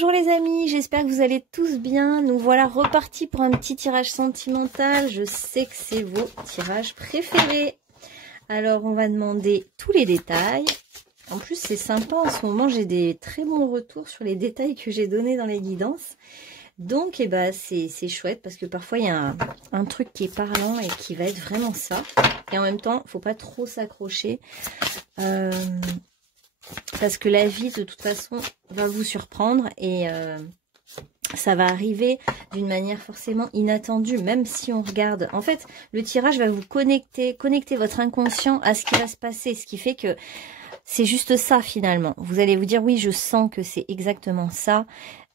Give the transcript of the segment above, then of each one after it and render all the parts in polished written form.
Bonjour les amis, j'espère que vous allez tous bien. Nous voilà repartis pour un petit tirage sentimental. Je sais que c'est vos tirages préférés. Alors on va demander tous les détails. En plus c'est sympa, en ce moment j'ai des très bons retours sur les détails que j'ai donnés dans les guidances. Donc c'est chouette parce que parfois il y a un truc qui est parlant et qui va être vraiment ça. Et en même temps, il ne faut pas trop s'accrocher. Parce que la vie, de toute façon, va vous surprendre et ça va arriver d'une manière forcément inattendue, même si on regarde. En fait, le tirage va vous connecter votre inconscient à ce qui va se passer, ce qui fait que c'est juste ça finalement. Vous allez vous dire, oui, je sens que c'est exactement ça.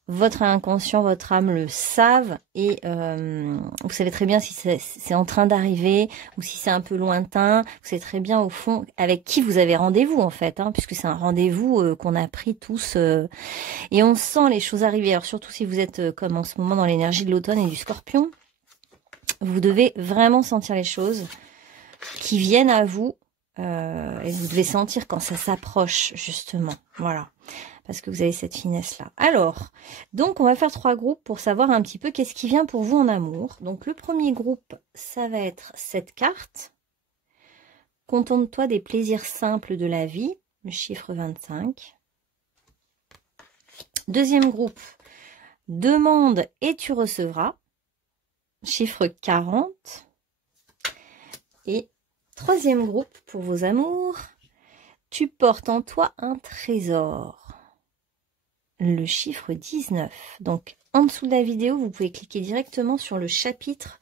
Votre inconscient, votre âme le savent et vous savez très bien si c'est en train d'arriver ou si c'est un peu lointain. Vous savez très bien au fond avec qui vous avez rendez-vous en fait, puisque c'est un rendez-vous qu'on a pris tous et on sent les choses arriver. Alors surtout si vous êtes comme en ce moment dans l'énergie de l'automne et du scorpion, vous devez vraiment sentir les choses qui viennent à vous et vous devez sentir quand ça s'approche justement. Voilà. Parce que vous avez cette finesse-là. Alors, donc on va faire 3 groupes pour savoir un petit peu qu'est-ce qui vient pour vous en amour. Donc le premier groupe, ça va être cette carte. Contente-toi des plaisirs simples de la vie, le chiffre 25. Deuxième groupe, demande et tu recevras, chiffre 40. Et troisième groupe pour vos amours, tu portes en toi un trésor. Le chiffre 19. Donc, en dessous de la vidéo, vous pouvez cliquer directement sur le chapitre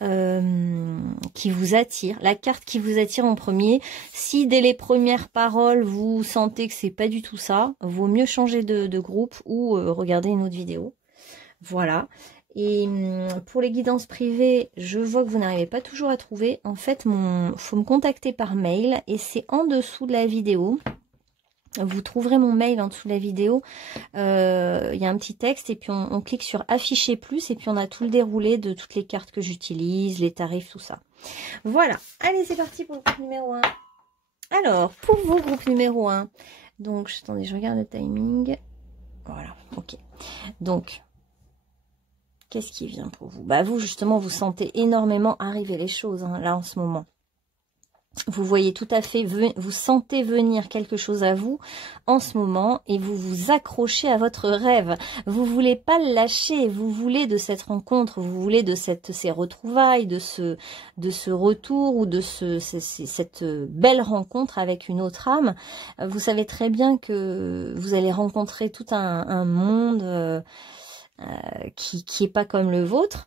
qui vous attire, la carte qui vous attire en premier. Si dès les premières paroles, vous sentez que c'est pas du tout ça, vaut mieux changer de groupe ou regarder une autre vidéo. Voilà. Et pour les guidances privées, je vois que vous n'arrivez pas toujours à trouver. En fait, faut me contacter par mail et c'est en dessous de la vidéo. Vous trouverez mon mail en dessous de la vidéo. Il y a un petit texte et puis on clique sur afficher plus et puis on a tout le déroulé de toutes les cartes que j'utilise, les tarifs, tout ça. Voilà. Allez, c'est parti pour le groupe numéro 1. Alors, pour vos groupes numéro 1. Donc, attendez, je regarde le timing. Voilà, ok. Donc, qu'est-ce qui vient pour vous? Bah, vous, justement, vous sentez énormément arriver les choses, là, en ce moment. Vous voyez tout à fait, vous sentez venir quelque chose à vous en ce moment et vous vous accrochez à votre rêve. Vous voulez pas le lâcher, vous voulez de cette rencontre, vous voulez de ces retrouvailles, de ce retour ou de cette belle rencontre avec une autre âme. Vous savez très bien que vous allez rencontrer tout un monde qui est pas comme le vôtre.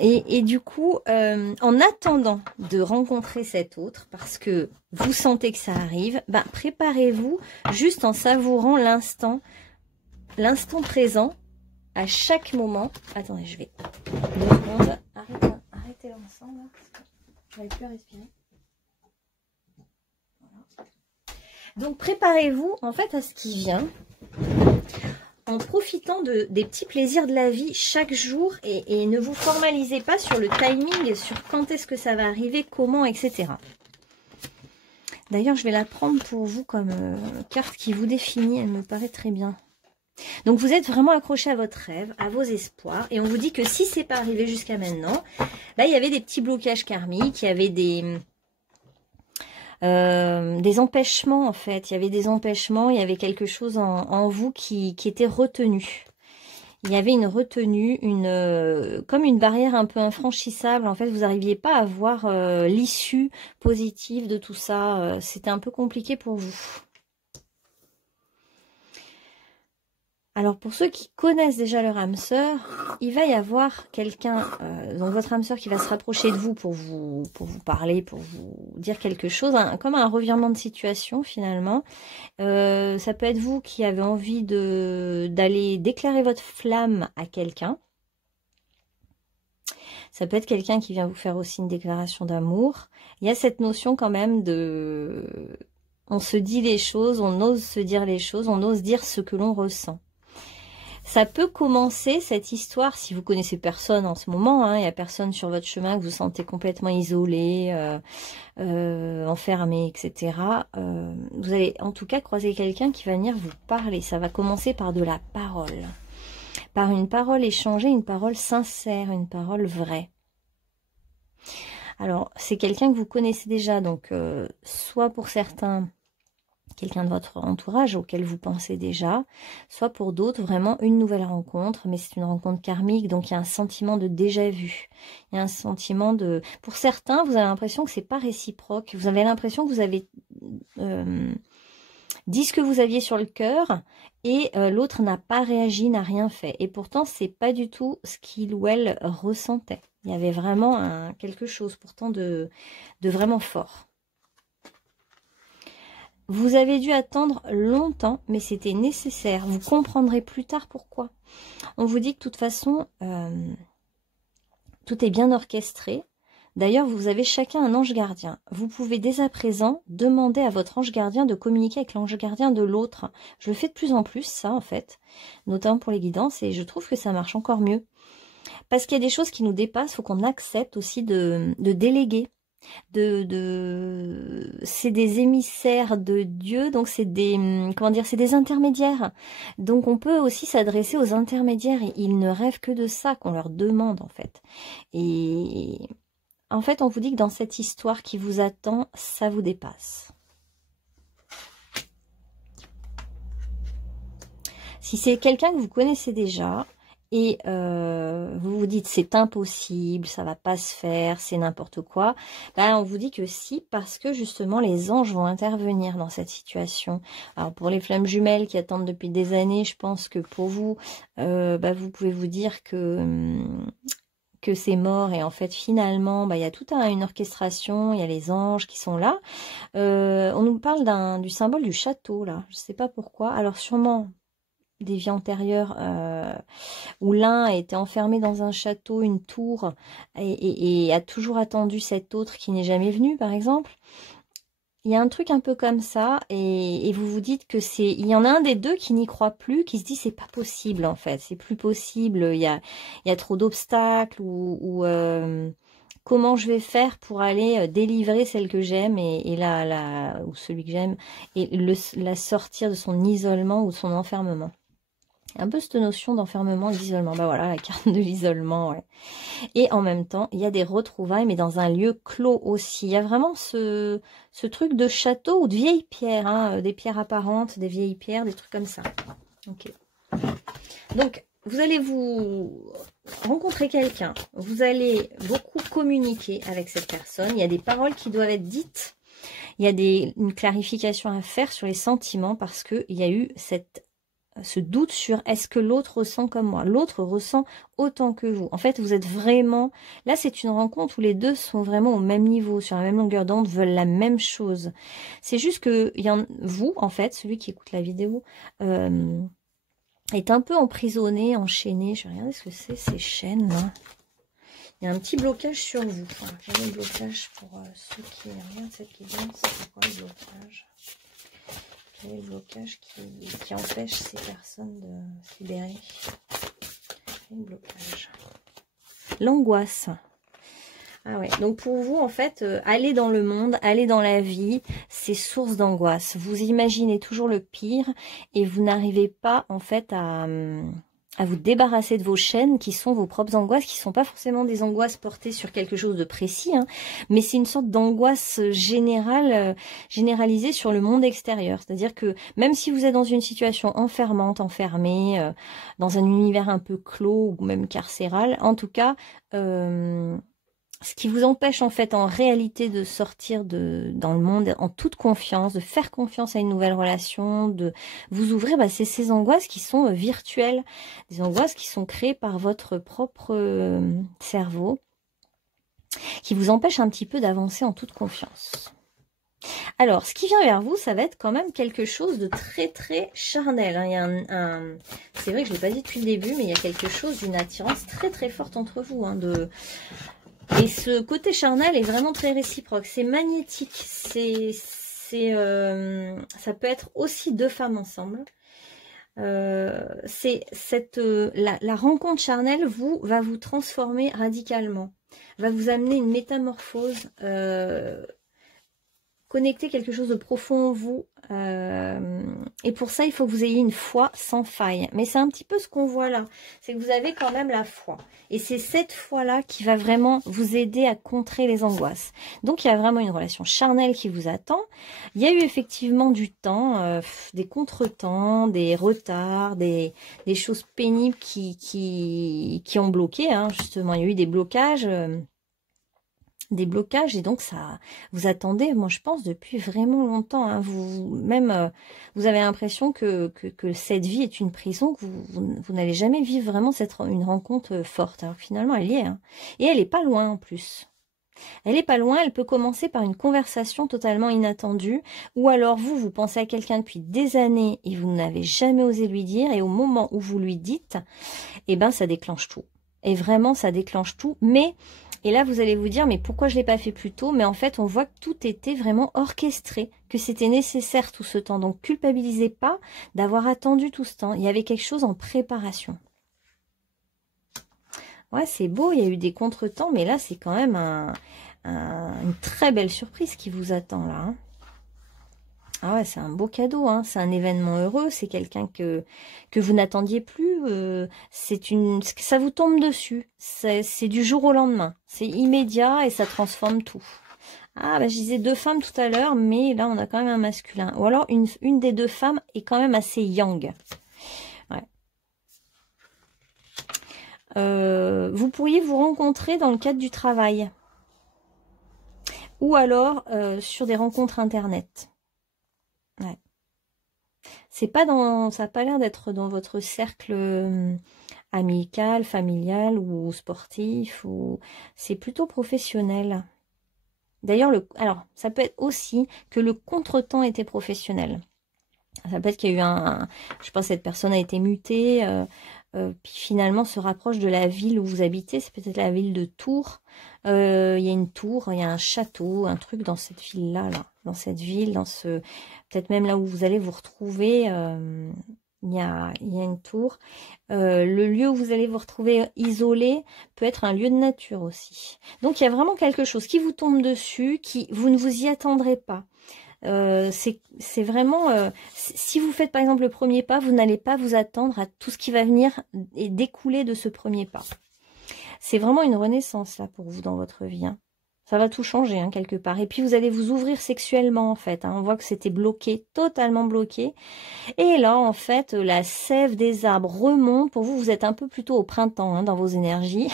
Et du coup, en attendant de rencontrer cet autre, parce que vous sentez que ça arrive, bah, préparez-vous juste en savourant l'instant présent à chaque moment. Attendez, je vais 2 secondes. Arrêtez l'ensemble, parce que je n'arrive plus à respirer. Voilà. Donc, préparez-vous en fait à ce qui vient. En profitant des petits plaisirs de la vie chaque jour et ne vous formalisez pas sur le timing, sur quand est-ce que ça va arriver, comment, etc. D'ailleurs, je vais la prendre pour vous comme carte qui vous définit, elle me paraît très bien. Donc, vous êtes vraiment accroché à votre rêve, à vos espoirs, et on vous dit que si c'est pas arrivé jusqu'à maintenant, là, il y avait des petits blocages karmiques, il y avait des empêchements en fait, il y avait des empêchements, il y avait quelque chose en vous qui était retenu. Il y avait une retenue, comme une barrière un peu infranchissable. En fait, vous n'arriviez pas à voir l'issue positive de tout ça. C'était un peu compliqué pour vous. Alors, pour ceux qui connaissent déjà leur âme sœur, il va y avoir quelqu'un, donc votre âme sœur qui va se rapprocher de vous pour vous parler, pour vous dire quelque chose, comme un revirement de situation finalement. Ça peut être vous qui avez envie d'aller déclarer votre flamme à quelqu'un. Ça peut être quelqu'un qui vient vous faire aussi une déclaration d'amour. Il y a cette notion quand même on se dit les choses, on ose se dire les choses, on ose dire ce que l'on ressent. Ça peut commencer, cette histoire, si vous connaissez personne en ce moment, hein, il n'y a personne sur votre chemin, que vous sentez complètement isolé, enfermé, etc. Vous allez en tout cas croiser quelqu'un qui va venir vous parler. Ça va commencer par de la parole. Par une parole échangée, une parole sincère, une parole vraie. Alors, c'est quelqu'un que vous connaissez déjà, donc soit pour certains, quelqu'un de votre entourage auquel vous pensez déjà, soit pour d'autres, vraiment une nouvelle rencontre, mais c'est une rencontre karmique, donc il y a un sentiment de déjà-vu. Il y a un sentiment de... Pour certains, vous avez l'impression que c'est pas réciproque, vous avez l'impression que vous avez dit ce que vous aviez sur le cœur, et l'autre n'a pas réagi, n'a rien fait. Et pourtant, c'est pas du tout ce qu'il ou elle ressentait. Il y avait vraiment quelque chose pourtant de vraiment fort. Vous avez dû attendre longtemps, mais c'était nécessaire. Vous comprendrez plus tard pourquoi. On vous dit que de toute façon, tout est bien orchestré. D'ailleurs, vous avez chacun un ange gardien. Vous pouvez dès à présent demander à votre ange gardien de communiquer avec l'ange gardien de l'autre. Je le fais de plus en plus, ça, en fait, notamment pour les guidances, et je trouve que ça marche encore mieux. Parce qu'il y a des choses qui nous dépassent, il faut qu'on accepte aussi de déléguer. C'est des émissaires de Dieu, donc c'est des, comment dire, c'est des intermédiaires. Donc on peut aussi s'adresser aux intermédiaires, et ils ne rêvent que de ça, qu'on leur demande en fait. Et en fait, on vous dit que dans cette histoire qui vous attend, ça vous dépasse. Si c'est quelqu'un que vous connaissez déjà, et vous vous dites c'est impossible, ça va pas se faire, c'est n'importe quoi, ben on vous dit que si, parce que justement les anges vont intervenir dans cette situation. Alors pour les flammes jumelles qui attendent depuis des années, je pense que pour vous, vous pouvez vous dire que c'est mort, et en fait finalement il y a toute une orchestration, il y a les anges qui sont là. On nous parle du symbole du château là, je sais pas pourquoi, alors sûrement des vies antérieures où l'un a été enfermé dans un château, une tour, et a toujours attendu cet autre qui n'est jamais venu, par exemple. Il y a un truc un peu comme ça, et vous vous dites que c'est... Il y en a un des deux qui n'y croit plus, qui se dit c'est pas possible en fait, c'est plus possible, il y a trop d'obstacles, ou comment je vais faire pour aller délivrer celle que j'aime, ou celui que j'aime, et la sortir de son isolement ou de son enfermement. Un peu cette notion d'enfermement, d'isolement. Bah voilà, la carte de l'isolement, ouais. Et en même temps, il y a des retrouvailles, mais dans un lieu clos aussi. Il y a vraiment ce truc de château ou de vieilles pierres, hein, des pierres apparentes, des vieilles pierres, des trucs comme ça. Ok. Donc, vous allez vous rencontrer quelqu'un. Vous allez beaucoup communiquer avec cette personne. Il y a des paroles qui doivent être dites. Il y a une clarification à faire sur les sentiments, parce qu'il y a eu ce doute sur est-ce que l'autre ressent comme moi. L'autre ressent autant que vous. En fait, vous êtes vraiment... Là, c'est une rencontre où les deux sont vraiment au même niveau, sur la même longueur d'onde, veulent la même chose. C'est juste que vous, en fait, celui qui écoute la vidéo, est un peu emprisonné, enchaîné. Je vais regarder ce que c'est, ces chaînes, là. Il y a un petit blocage sur vous. Voilà, quel est le blocage pour ceux qui regardent cette guidance? C'est quoi le blocage? Quel est le blocage qui empêche ces personnes de se libérer? Quel est le blocage? L'angoisse. Ah ouais, donc pour vous, en fait, aller dans le monde, aller dans la vie, c'est source d'angoisse. Vous imaginez toujours le pire, et vous n'arrivez pas, en fait, à vous débarrasser de vos chaînes qui sont vos propres angoisses, qui ne sont pas forcément des angoisses portées sur quelque chose de précis, hein, mais c'est une sorte d'angoisse généralisée sur le monde extérieur. C'est-à-dire que même si vous êtes dans une situation enfermante, enfermée, dans un univers un peu clos ou même carcéral, en tout cas... ce qui vous empêche en fait en réalité de sortir dans le monde en toute confiance, de faire confiance à une nouvelle relation, de vous ouvrir, c'est ces angoisses qui sont virtuelles, des angoisses qui sont créées par votre propre cerveau, qui vous empêchent un petit peu d'avancer en toute confiance. Alors, ce qui vient vers vous, ça va être quand même quelque chose de très très charnel. Hein. Il y a c'est vrai que je ne l'ai pas dit depuis le début, mais il y a quelque chose d'une attirance très très forte entre vous, hein, et ce côté charnel est vraiment très réciproque. C'est magnétique. Ça peut être aussi deux femmes ensemble. c'est la rencontre charnelle va vous transformer radicalement, va vous amener une métamorphose, connecter quelque chose de profond en vous. Et pour ça, il faut que vous ayez une foi sans faille. Mais c'est un petit peu ce qu'on voit là. C'est que vous avez quand même la foi. Et c'est cette foi-là qui va vraiment vous aider à contrer les angoisses. Donc, il y a vraiment une relation charnelle qui vous attend. Il y a eu effectivement du temps, des contretemps, des retards, des choses pénibles qui ont bloqué. Hein, justement, il y a eu des blocages. Et donc ça vous attendez, moi je pense, depuis vraiment longtemps, hein. Vous avez l'impression que cette vie est une prison, que vous n'allez jamais vivre vraiment une rencontre forte. Alors finalement elle y est, hein. Et elle est pas loin en plus. Elle est pas loin, elle peut commencer par une conversation totalement inattendue, ou alors vous pensez à quelqu'un depuis des années et vous n'avez jamais osé lui dire, et au moment où vous lui dites, eh ben ça déclenche tout. Et vraiment ça déclenche tout, et là, vous allez vous dire, mais pourquoi je ne l'ai pas fait plus tôt? Mais en fait, on voit que tout était vraiment orchestré, que c'était nécessaire tout ce temps. Donc, culpabilisez pas d'avoir attendu tout ce temps. Il y avait quelque chose en préparation. Ouais, c'est beau, il y a eu des contretemps, mais là, c'est quand même une très belle surprise qui vous attend là. Hein. Ah ouais, c'est un beau cadeau, hein. C'est un événement heureux, c'est quelqu'un que vous n'attendiez plus, ça vous tombe dessus, c'est du jour au lendemain, c'est immédiat et ça transforme tout. Ah, bah, je disais 2 femmes tout à l'heure, mais là, on a quand même un masculin. Ou alors, une des 2 femmes est quand même assez yang. Ouais. Vous pourriez vous rencontrer dans le cadre du travail. Ou alors, sur des rencontres internet. Ouais. Ça n'a pas l'air d'être dans votre cercle amical, familial ou sportif. C'est plutôt professionnel. D'ailleurs, alors, ça peut être aussi que le contretemps était professionnel. Ça peut être qu'il y a eu je pense que cette personne a été mutée, puis finalement se rapproche de la ville où vous habitez. C'est peut-être la ville de Tours. Il y a une tour, il y a un château, un truc dans cette ville-là, dans cette ville, peut-être même là où vous allez vous retrouver. Il y a une tour. Le lieu où vous allez vous retrouver isolé peut être un lieu de nature aussi. Donc il y a vraiment quelque chose qui vous tombe dessus, vous ne vous y attendrez pas. C'est vraiment, si vous faites par exemple le premier pas, vous n'allez pas vous attendre à tout ce qui va venir et découler de ce premier pas. C'est vraiment une renaissance là pour vous dans votre vie. Hein. Ça va tout changer hein, quelque part. Et puis vous allez vous ouvrir sexuellement en fait. Hein. On voit que c'était bloqué, totalement bloqué. Et là en fait, la sève des arbres remonte. Pour vous, vous êtes un peu plutôt au printemps hein, dans vos énergies.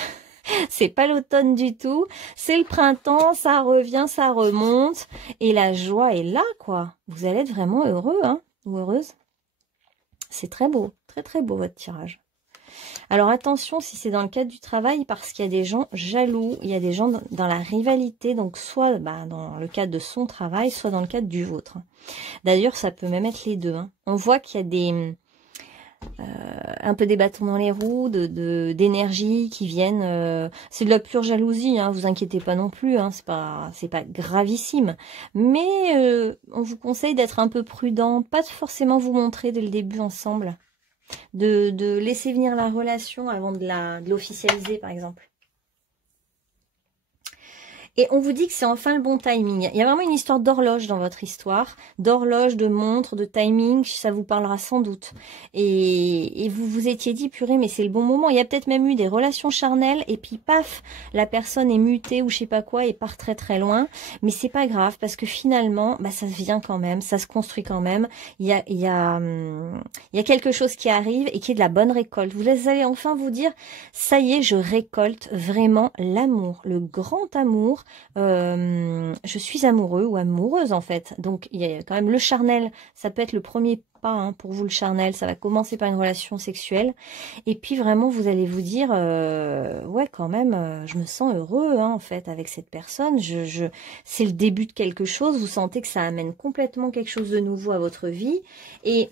C'est pas l'automne du tout, c'est le printemps, ça revient, ça remonte, et la joie est là, quoi. Vous allez être vraiment heureux, hein, ou heureuse. C'est très beau, très très beau votre tirage. Alors attention si c'est dans le cadre du travail, parce qu'il y a des gens jaloux, il y a des gens dans la rivalité, donc soit dans le cadre de son travail, soit dans le cadre du vôtre. D'ailleurs, ça peut même être les deux. Hein. On voit qu'il y a un peu des bâtons dans les roues, d'énergie qui viennent. C'est de la pure jalousie, hein, vous inquiétez pas non plus, hein, c'est pas gravissime. Mais on vous conseille d'être un peu prudent, pas de forcément vous montrer dès le début ensemble, de laisser venir la relation avant de l'officialiser par exemple. Et on vous dit que c'est enfin le bon timing. Il y a vraiment une histoire d'horloge dans votre histoire. D'horloge, de montre, de timing, ça vous parlera sans doute. Et vous vous étiez dit, purée, mais c'est le bon moment. Il y a peut-être même eu des relations charnelles. Et puis, paf, la personne est mutée ou je sais pas quoi et part très très loin. Mais c'est pas grave parce que finalement, ça vient quand même. Ça se construit quand même. Il y a quelque chose qui arrive et qui est de la bonne récolte. Vous allez enfin vous dire, ça y est, je récolte vraiment l'amour, le grand amour. Je suis amoureux ou amoureuse en fait. Donc il y a quand même le charnel, ça peut être le premier pas hein, pour vous le charnel, ça va commencer par une relation sexuelle et puis vraiment vous allez vous dire ouais quand même je me sens heureux hein, en fait avec cette personne, c'est le début de quelque chose, vous sentez que ça amène complètement quelque chose de nouveau à votre vie et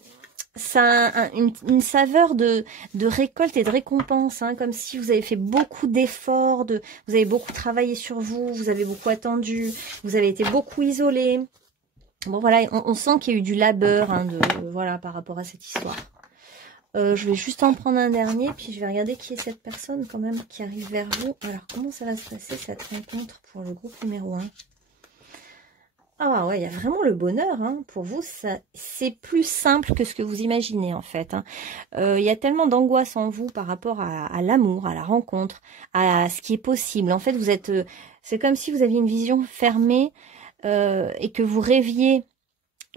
ça a une saveur de récolte et de récompense, hein, comme si vous avez fait beaucoup d'efforts, vous avez beaucoup travaillé sur vous, vous avez beaucoup attendu, vous avez été beaucoup isolé. Bon voilà, on sent qu'il y a eu du labeur, hein, voilà, par rapport à cette histoire. Je vais juste en prendre un dernier, puis je vais regarder qui est cette personne quand même qui arrive vers vous. Alors, comment ça va se passer cette rencontre pour le groupe numéro 1? Ah ouais, il y a vraiment le bonheur, hein. Pour vous, c'est plus simple que ce que vous imaginez en fait, hein. Il y a tellement d'angoisse en vous par rapport à l'amour, à la rencontre, à ce qui est possible. En fait, vous êtes, c'est comme si vous aviez une vision fermée et que vous rêviez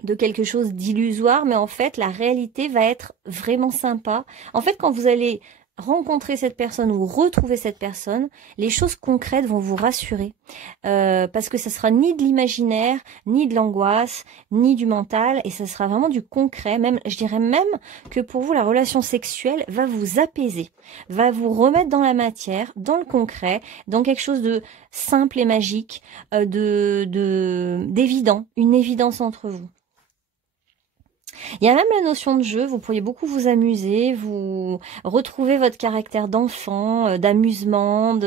de quelque chose d'illusoire, mais en fait, la réalité va être vraiment sympa. En fait, quand vous allez rencontrer cette personne ou retrouver cette personne, les choses concrètes vont vous rassurer. Parce que ça sera ni de l'imaginaire, ni de l'angoisse, ni du mental, et ça sera vraiment du concret. Même, je dirais même que pour vous, la relation sexuelle va vous apaiser, va vous remettre dans la matière, dans le concret, dans quelque chose de simple et magique, d'évident, une évidence entre vous. Il y a même la notion de jeu, vous pourriez beaucoup vous amuser, vous retrouver votre caractère d'enfant, d'amusement,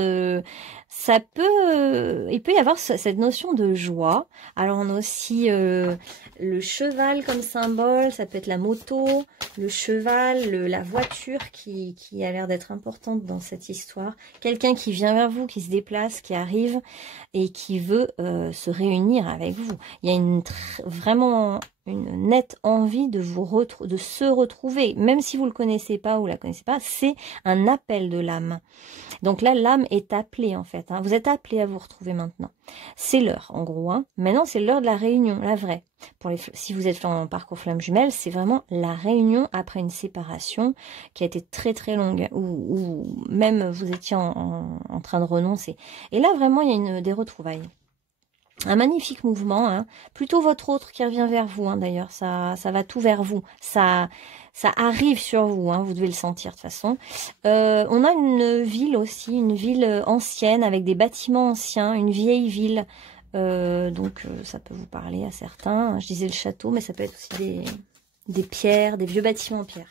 ça peut, il peut y avoir cette notion de joie. Alors on a aussi le cheval comme symbole, ça peut être la moto, le cheval, la voiture qui a l'air d'être importante dans cette histoire. Quelqu'un qui vient vers vous, qui se déplace, qui arrive et qui veut se réunir avec vous. Il y a vraiment une nette envie de de se retrouver, même si vous le connaissez pas ou la connaissez pas, c'est un appel de l'âme. Donc là, l'âme est appelée en fait, hein. Vous êtes appelé à vous retrouver maintenant. C'est l'heure, en gros, hein. Maintenant, c'est l'heure de la réunion, la vraie. Si vous êtes en parcours flamme jumelle, c'est vraiment la réunion après une séparation qui a été très très longue, ou même vous étiez en train de renoncer. Et là, vraiment, il y a des retrouvailles. Un magnifique mouvement, hein. Plutôt votre autre qui revient vers vous, hein, d'ailleurs, ça va tout vers vous, ça arrive sur vous, hein, vous devez le sentir de toute façon. On a une ville aussi, une ville ancienne avec des bâtiments anciens, une vieille ville, donc ça peut vous parler à certains. Je disais le château, mais ça peut être aussi des pierres, des vieux bâtiments en pierre.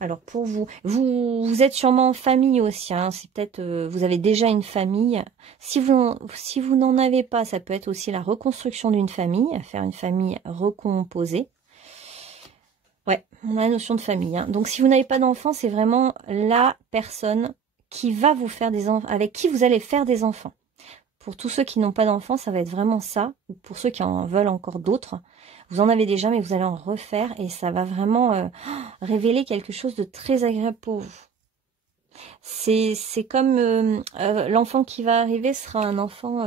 Alors pour vous êtes sûrement en famille aussi, hein. C'est peut-être vous avez déjà une famille. Si vous n'en avez pas, ça peut être aussi la reconstruction d'une famille, faire une famille recomposée. Ouais, on a la notion de famille, hein. Donc si vous n'avez pas d'enfants, c'est vraiment la personne qui va vous faire des enfants, avec qui vous allez faire des enfants. Pour tous ceux qui n'ont pas d'enfants, ça va être vraiment ça. Ou pour ceux qui en veulent encore d'autres, vous en avez déjà, mais vous allez en refaire. Et ça va vraiment révéler quelque chose de très agréable pour vous. C'est comme l'enfant qui va arriver sera un enfant,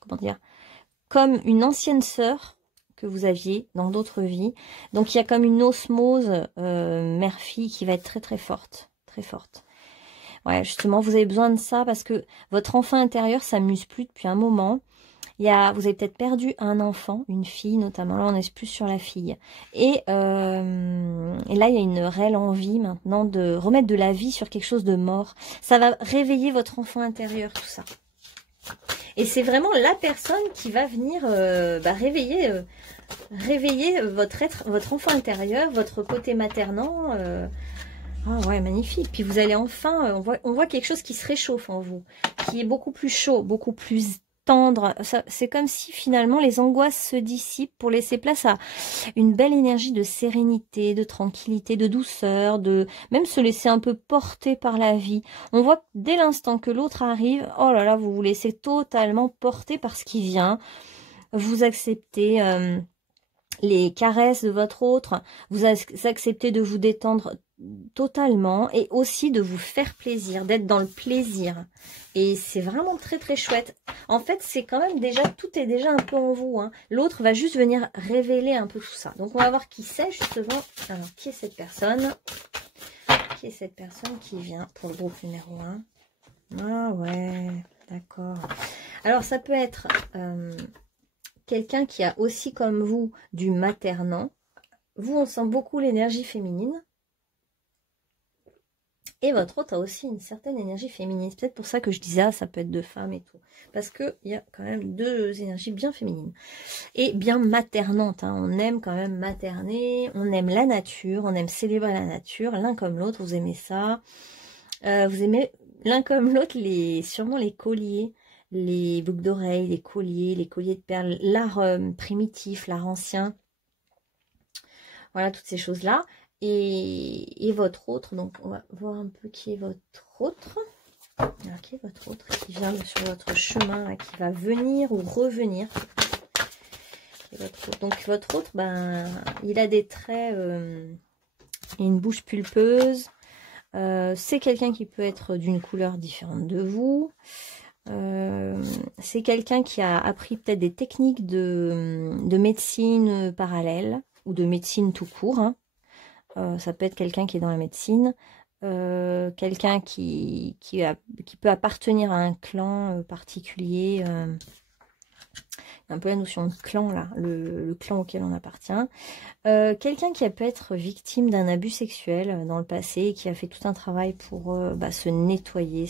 comment dire, comme une ancienne sœur que vous aviez dans d'autres vies. Donc il y a comme une osmose mère-fille qui va être très très forte. Très forte. Ouais, justement, vous avez besoin de ça parce que votre enfant intérieur s'amuse plus depuis un moment. Vous avez peut-être perdu un enfant, une fille notamment. Là, on est plus sur la fille. Et là, il y a une réelle envie maintenant de remettre de la vie sur quelque chose de mort. Ça va réveiller votre enfant intérieur, tout ça. Et c'est vraiment la personne qui va venir réveiller votre enfant intérieur, votre côté maternant. Ah ouais, magnifique. Puis vous allez enfin, on voit quelque chose qui se réchauffe en vous, qui est beaucoup plus chaud, beaucoup plus tendre. C'est comme si finalement les angoisses se dissipent pour laisser place à une belle énergie de sérénité, de tranquillité, de douceur, de même se laisser un peu porter par la vie. On voit que dès l'instant que l'autre arrive, oh là là, vous vous laissez totalement porter par ce qui vient. Vous acceptez les caresses de votre autre, vous acceptez de vous détendre totalement et aussi de vous faire plaisir, d'être dans le plaisir. Et c'est vraiment très très chouette. En fait, c'est quand même déjà, tout est déjà un peu en vous, hein. L'autre va juste venir révéler un peu tout ça. Donc on va voir qui c'est justement. Alors, qui est cette personne? Qui est cette personne qui vient pour le groupe numéro 1? Ah ouais, d'accord. Alors ça peut être quelqu'un qui a aussi comme vous du maternant. Vous, on sent beaucoup l'énergie féminine. Et votre autre a aussi une certaine énergie féminine. C'est peut-être pour ça que je disais, ah, ça peut être deux femmes et tout. Parce qu'il y a quand même deux énergies bien féminines. Et bien maternantes, hein. On aime quand même materner, on aime la nature, on aime célébrer la nature. L'un comme l'autre, vous aimez ça. Vous aimez l'un comme l'autre sûrement les colliers, les boucles d'oreilles, les colliers de perles, l'art primitif, l'art ancien. Voilà, toutes ces choses-là. Et votre autre, donc on va voir un peu qui est votre autre. Alors, qui est votre autre qui vient sur votre chemin, là, qui va venir ou revenir. Donc votre autre, ben, il a des traits, une bouche pulpeuse. C'est quelqu'un qui peut être d'une couleur différente de vous. C'est quelqu'un qui a appris peut-être des techniques de médecine parallèle ou de médecine tout court. Hein. Ça peut être quelqu'un qui est dans la médecine. Quelqu'un qui peut appartenir à un clan particulier. Un peu la notion de clan, là, le clan auquel on appartient. Quelqu'un qui a pu être victime d'un abus sexuel dans le passé et qui a fait tout un travail pour se nettoyer.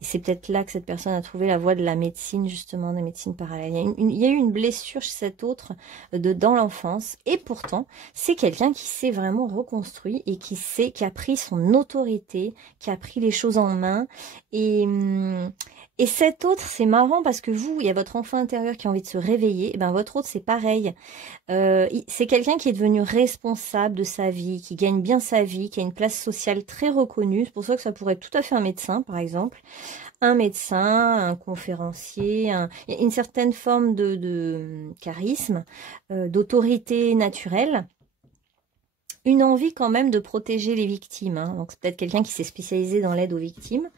Et c'est peut-être là que cette personne a trouvé la voie de la médecine, justement, de la médecine parallèle. Il y a eu une blessure chez cet autre dans l'enfance. Et pourtant, c'est quelqu'un qui s'est vraiment reconstruit et qui a pris son autorité, qui a pris les choses en main. Et cet autre, c'est marrant parce que vous, il y a votre enfant intérieur qui a envie de se réveiller. Et ben votre autre, c'est pareil. C'est quelqu'un qui est devenu responsable de sa vie, qui gagne bien sa vie, qui a une place sociale très reconnue. C'est pour ça que ça pourrait être tout à fait un médecin, par exemple. Un médecin, un conférencier, il y a une certaine forme de charisme, d'autorité naturelle. Une envie quand même de protéger les victimes. Hein. Donc c'est peut-être quelqu'un qui s'est spécialisé dans l'aide aux victimes.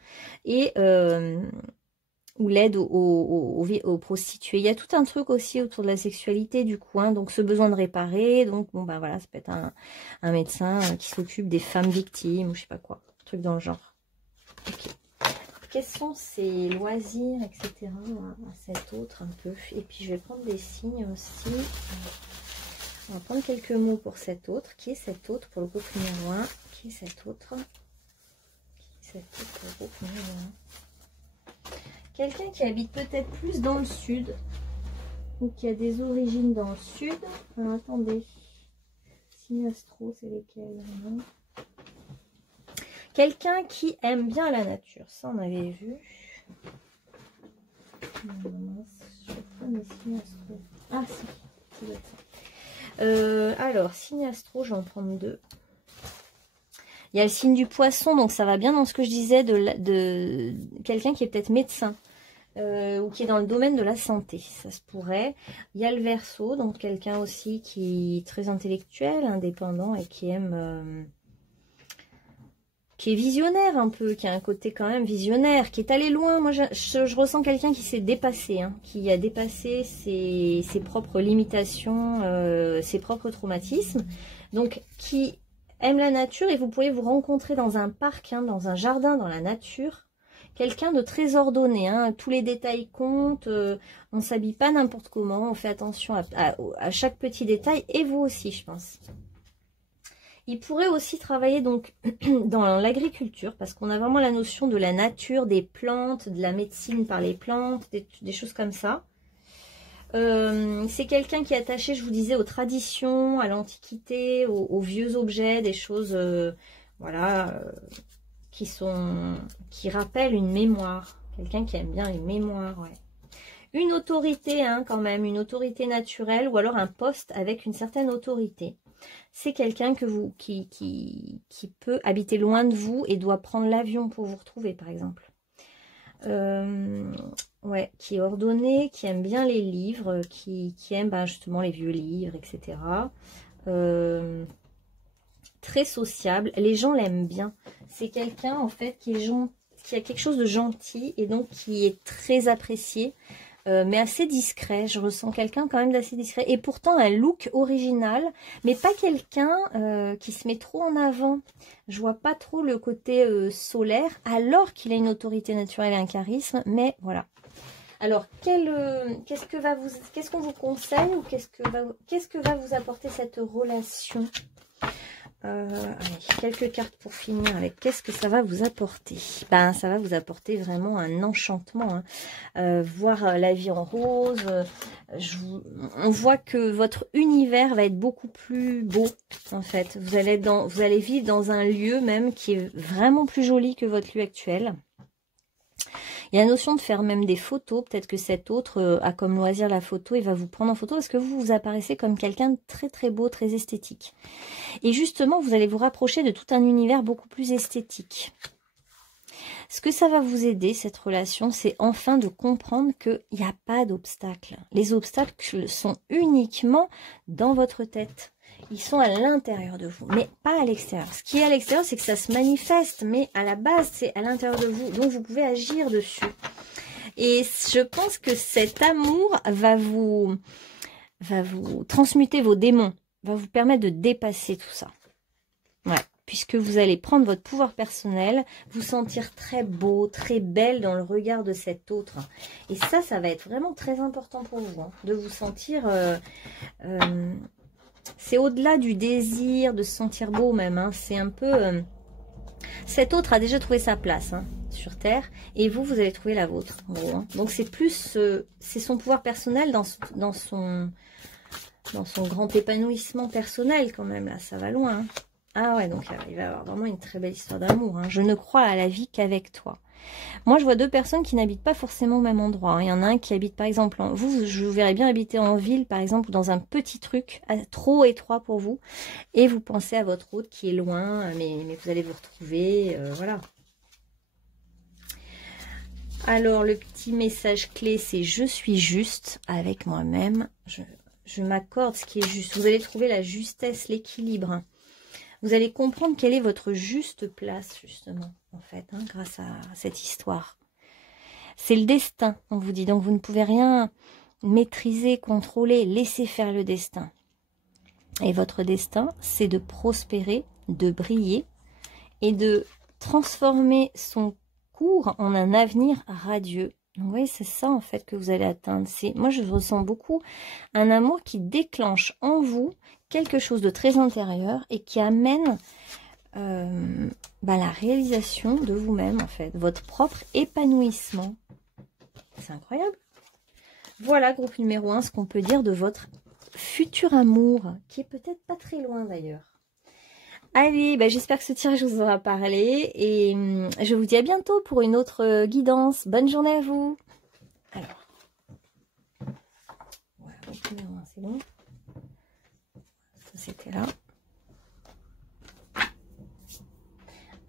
Et... ou l'aide aux prostituées. Il y a tout un truc aussi autour de la sexualité du coup, hein, donc ce besoin de réparer, donc bon bah voilà, ça peut être un médecin qui s'occupe des femmes victimes ou je sais pas quoi, un truc dans le genre. Okay. Quels sont ses loisirs, etc. à cet autre un peu. Et puis je vais prendre des signes aussi. On va prendre quelques mots pour cet autre. Qui est cet autre pour le groupe numéro 1? Qui est cet autre? Qui est cet autre pour le groupe numéro 1? Quelqu'un qui habite peut-être plus dans le sud ou qui a des origines dans le sud. Alors, attendez. Signe astro, c'est lesquels? Quelqu'un qui aime bien la nature. Ça, on avait vu. Ah, si. Alors, signe astro, je vais en prendre deux. Il y a le signe du poisson, donc ça va bien dans ce que je disais de quelqu'un qui est peut-être médecin ou qui est dans le domaine de la santé, ça se pourrait. Il y a le Verseau, donc quelqu'un aussi qui est très intellectuel, indépendant et qui aime, qui est visionnaire un peu, qui a un côté quand même visionnaire, qui est allé loin. Moi, je ressens quelqu'un qui s'est dépassé, hein, qui a dépassé ses propres limitations, ses propres traumatismes, donc qui aime la nature et vous pourriez vous rencontrer dans un parc, hein, dans un jardin, dans la nature. Quelqu'un de très ordonné, hein, tous les détails comptent, on ne s'habille pas n'importe comment, on fait attention à chaque petit détail et vous aussi je pense. Il pourrait aussi travailler donc dans l'agriculture parce qu'on a vraiment la notion de la nature, des plantes, de la médecine par les plantes, des choses comme ça. C'est quelqu'un qui est attaché, je vous disais, aux traditions, à l'antiquité, aux vieux objets, des choses voilà, qui rappellent une mémoire. Quelqu'un qui aime bien les mémoires, ouais. Une autorité, hein, quand même, une autorité naturelle ou alors un poste avec une certaine autorité. C'est quelqu'un qui peut habiter loin de vous et doit prendre l'avion pour vous retrouver, par exemple. Ouais, qui est ordonné, qui aime bien les livres, qui aime justement les vieux livres, etc. Très sociable, les gens l'aiment bien. C'est quelqu'un en fait qui a quelque chose de gentil et donc qui est très apprécié, mais assez discret. Je ressens quelqu'un quand même d'assez discret et pourtant un look original, mais pas quelqu'un qui se met trop en avant. Je vois pas trop le côté solaire, alors qu'il a une autorité naturelle et un charisme, mais voilà. Alors, qu'est-ce qu'on vous conseille ou qu'est-ce que va vous apporter cette relation? Allez, quelques cartes pour finir avec qu'est-ce que ça va vous apporter. Ben, ça va vous apporter vraiment un enchantement. Hein. Voir la vie en rose. On voit que votre univers va être beaucoup plus beau, en fait. Vous allez vivre dans un lieu même qui est vraiment plus joli que votre lieu actuel. Il y a la notion de faire même des photos. Peut-être que cet autre a comme loisir la photo et va vous prendre en photo parce que vous apparaissez comme quelqu'un de très très beau, très esthétique. Et justement, vous allez vous rapprocher de tout un univers beaucoup plus esthétique. Ce que ça va vous aider, cette relation, c'est enfin de comprendre qu'il n'y a pas d'obstacles. Les obstacles sont uniquement dans votre tête. Ils sont à l'intérieur de vous, mais pas à l'extérieur. Ce qui est à l'extérieur, c'est que ça se manifeste, mais à la base, c'est à l'intérieur de vous. Donc, vous pouvez agir dessus. Et je pense que cet amour va vous transmuter vos démons, va vous permettre de dépasser tout ça. Ouais. Puisque vous allez prendre votre pouvoir personnel, vous sentir très beau, très belle dans le regard de cet autre. Et ça va être vraiment très important pour vous, hein, de vous sentir... c'est au-delà du désir de se sentir beau même, hein, c'est un peu... cet autre a déjà trouvé sa place hein, sur Terre, et vous allez trouver la vôtre, en gros. Hein. Donc c'est plus... c'est son pouvoir personnel dans son grand épanouissement personnel quand même, là, ça va loin, hein. Ah ouais, donc il va y avoir vraiment une très belle histoire d'amour. Hein. Je ne crois à la vie qu'avec toi. Moi, je vois deux personnes qui n'habitent pas forcément au même endroit. Hein. Il y en a un qui habite, par exemple, je vous verrais bien habiter en ville, par exemple, ou dans un petit truc trop étroit pour vous. Et vous pensez à votre autre qui est loin, mais vous allez vous retrouver, voilà. Alors, le petit message clé, c'est « Je suis juste avec moi-même. Je m'accorde ce qui est juste. » Vous allez trouver la justesse, l'équilibre. Vous allez comprendre quelle est votre juste place, justement, en fait, hein, grâce à cette histoire. C'est le destin, on vous dit. Donc, vous ne pouvez rien maîtriser, contrôler, laisser faire le destin. Et votre destin, c'est de prospérer, de briller et de transformer son cours en un avenir radieux. Donc, vous voyez, c'est ça, en fait, que vous allez atteindre. Moi, je ressens beaucoup un amour qui déclenche en vous quelque chose de très intérieur et qui amène la réalisation de vous-même, en fait, votre propre épanouissement. C'est incroyable. Voilà, groupe numéro 1, ce qu'on peut dire de votre futur amour, qui est peut-être pas très loin d'ailleurs. Allez, j'espère que ce tirage vous aura parlé et je vous dis à bientôt pour une autre guidance. Bonne journée à vous. Alors, voilà, groupe numéro 1, c'est bon. C'était là.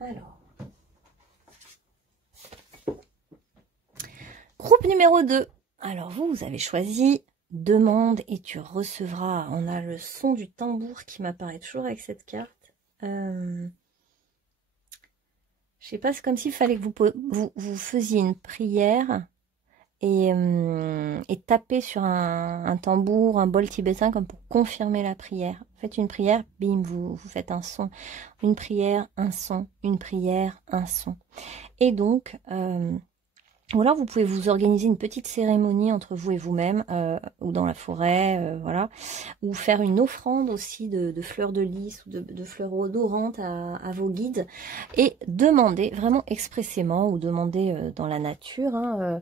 Alors. Groupe numéro 2. Alors vous avez choisi demande et tu recevras. On a le son du tambour qui m'apparaît toujours avec cette carte. Je sais pas, c'est comme s'il fallait que vous faisiez une prière et taper sur un tambour, un bol tibétain comme pour confirmer la prière. Faites une prière, bim, vous faites un son. Une prière, un son. Une prière, un son. Et donc, ou alors vous pouvez vous organiser une petite cérémonie entre vous et vous-même, ou dans la forêt, voilà. Ou faire une offrande aussi de fleurs de lys ou de fleurs odorantes à vos guides. Et demander vraiment expressément, ou demander dans la nature, hein,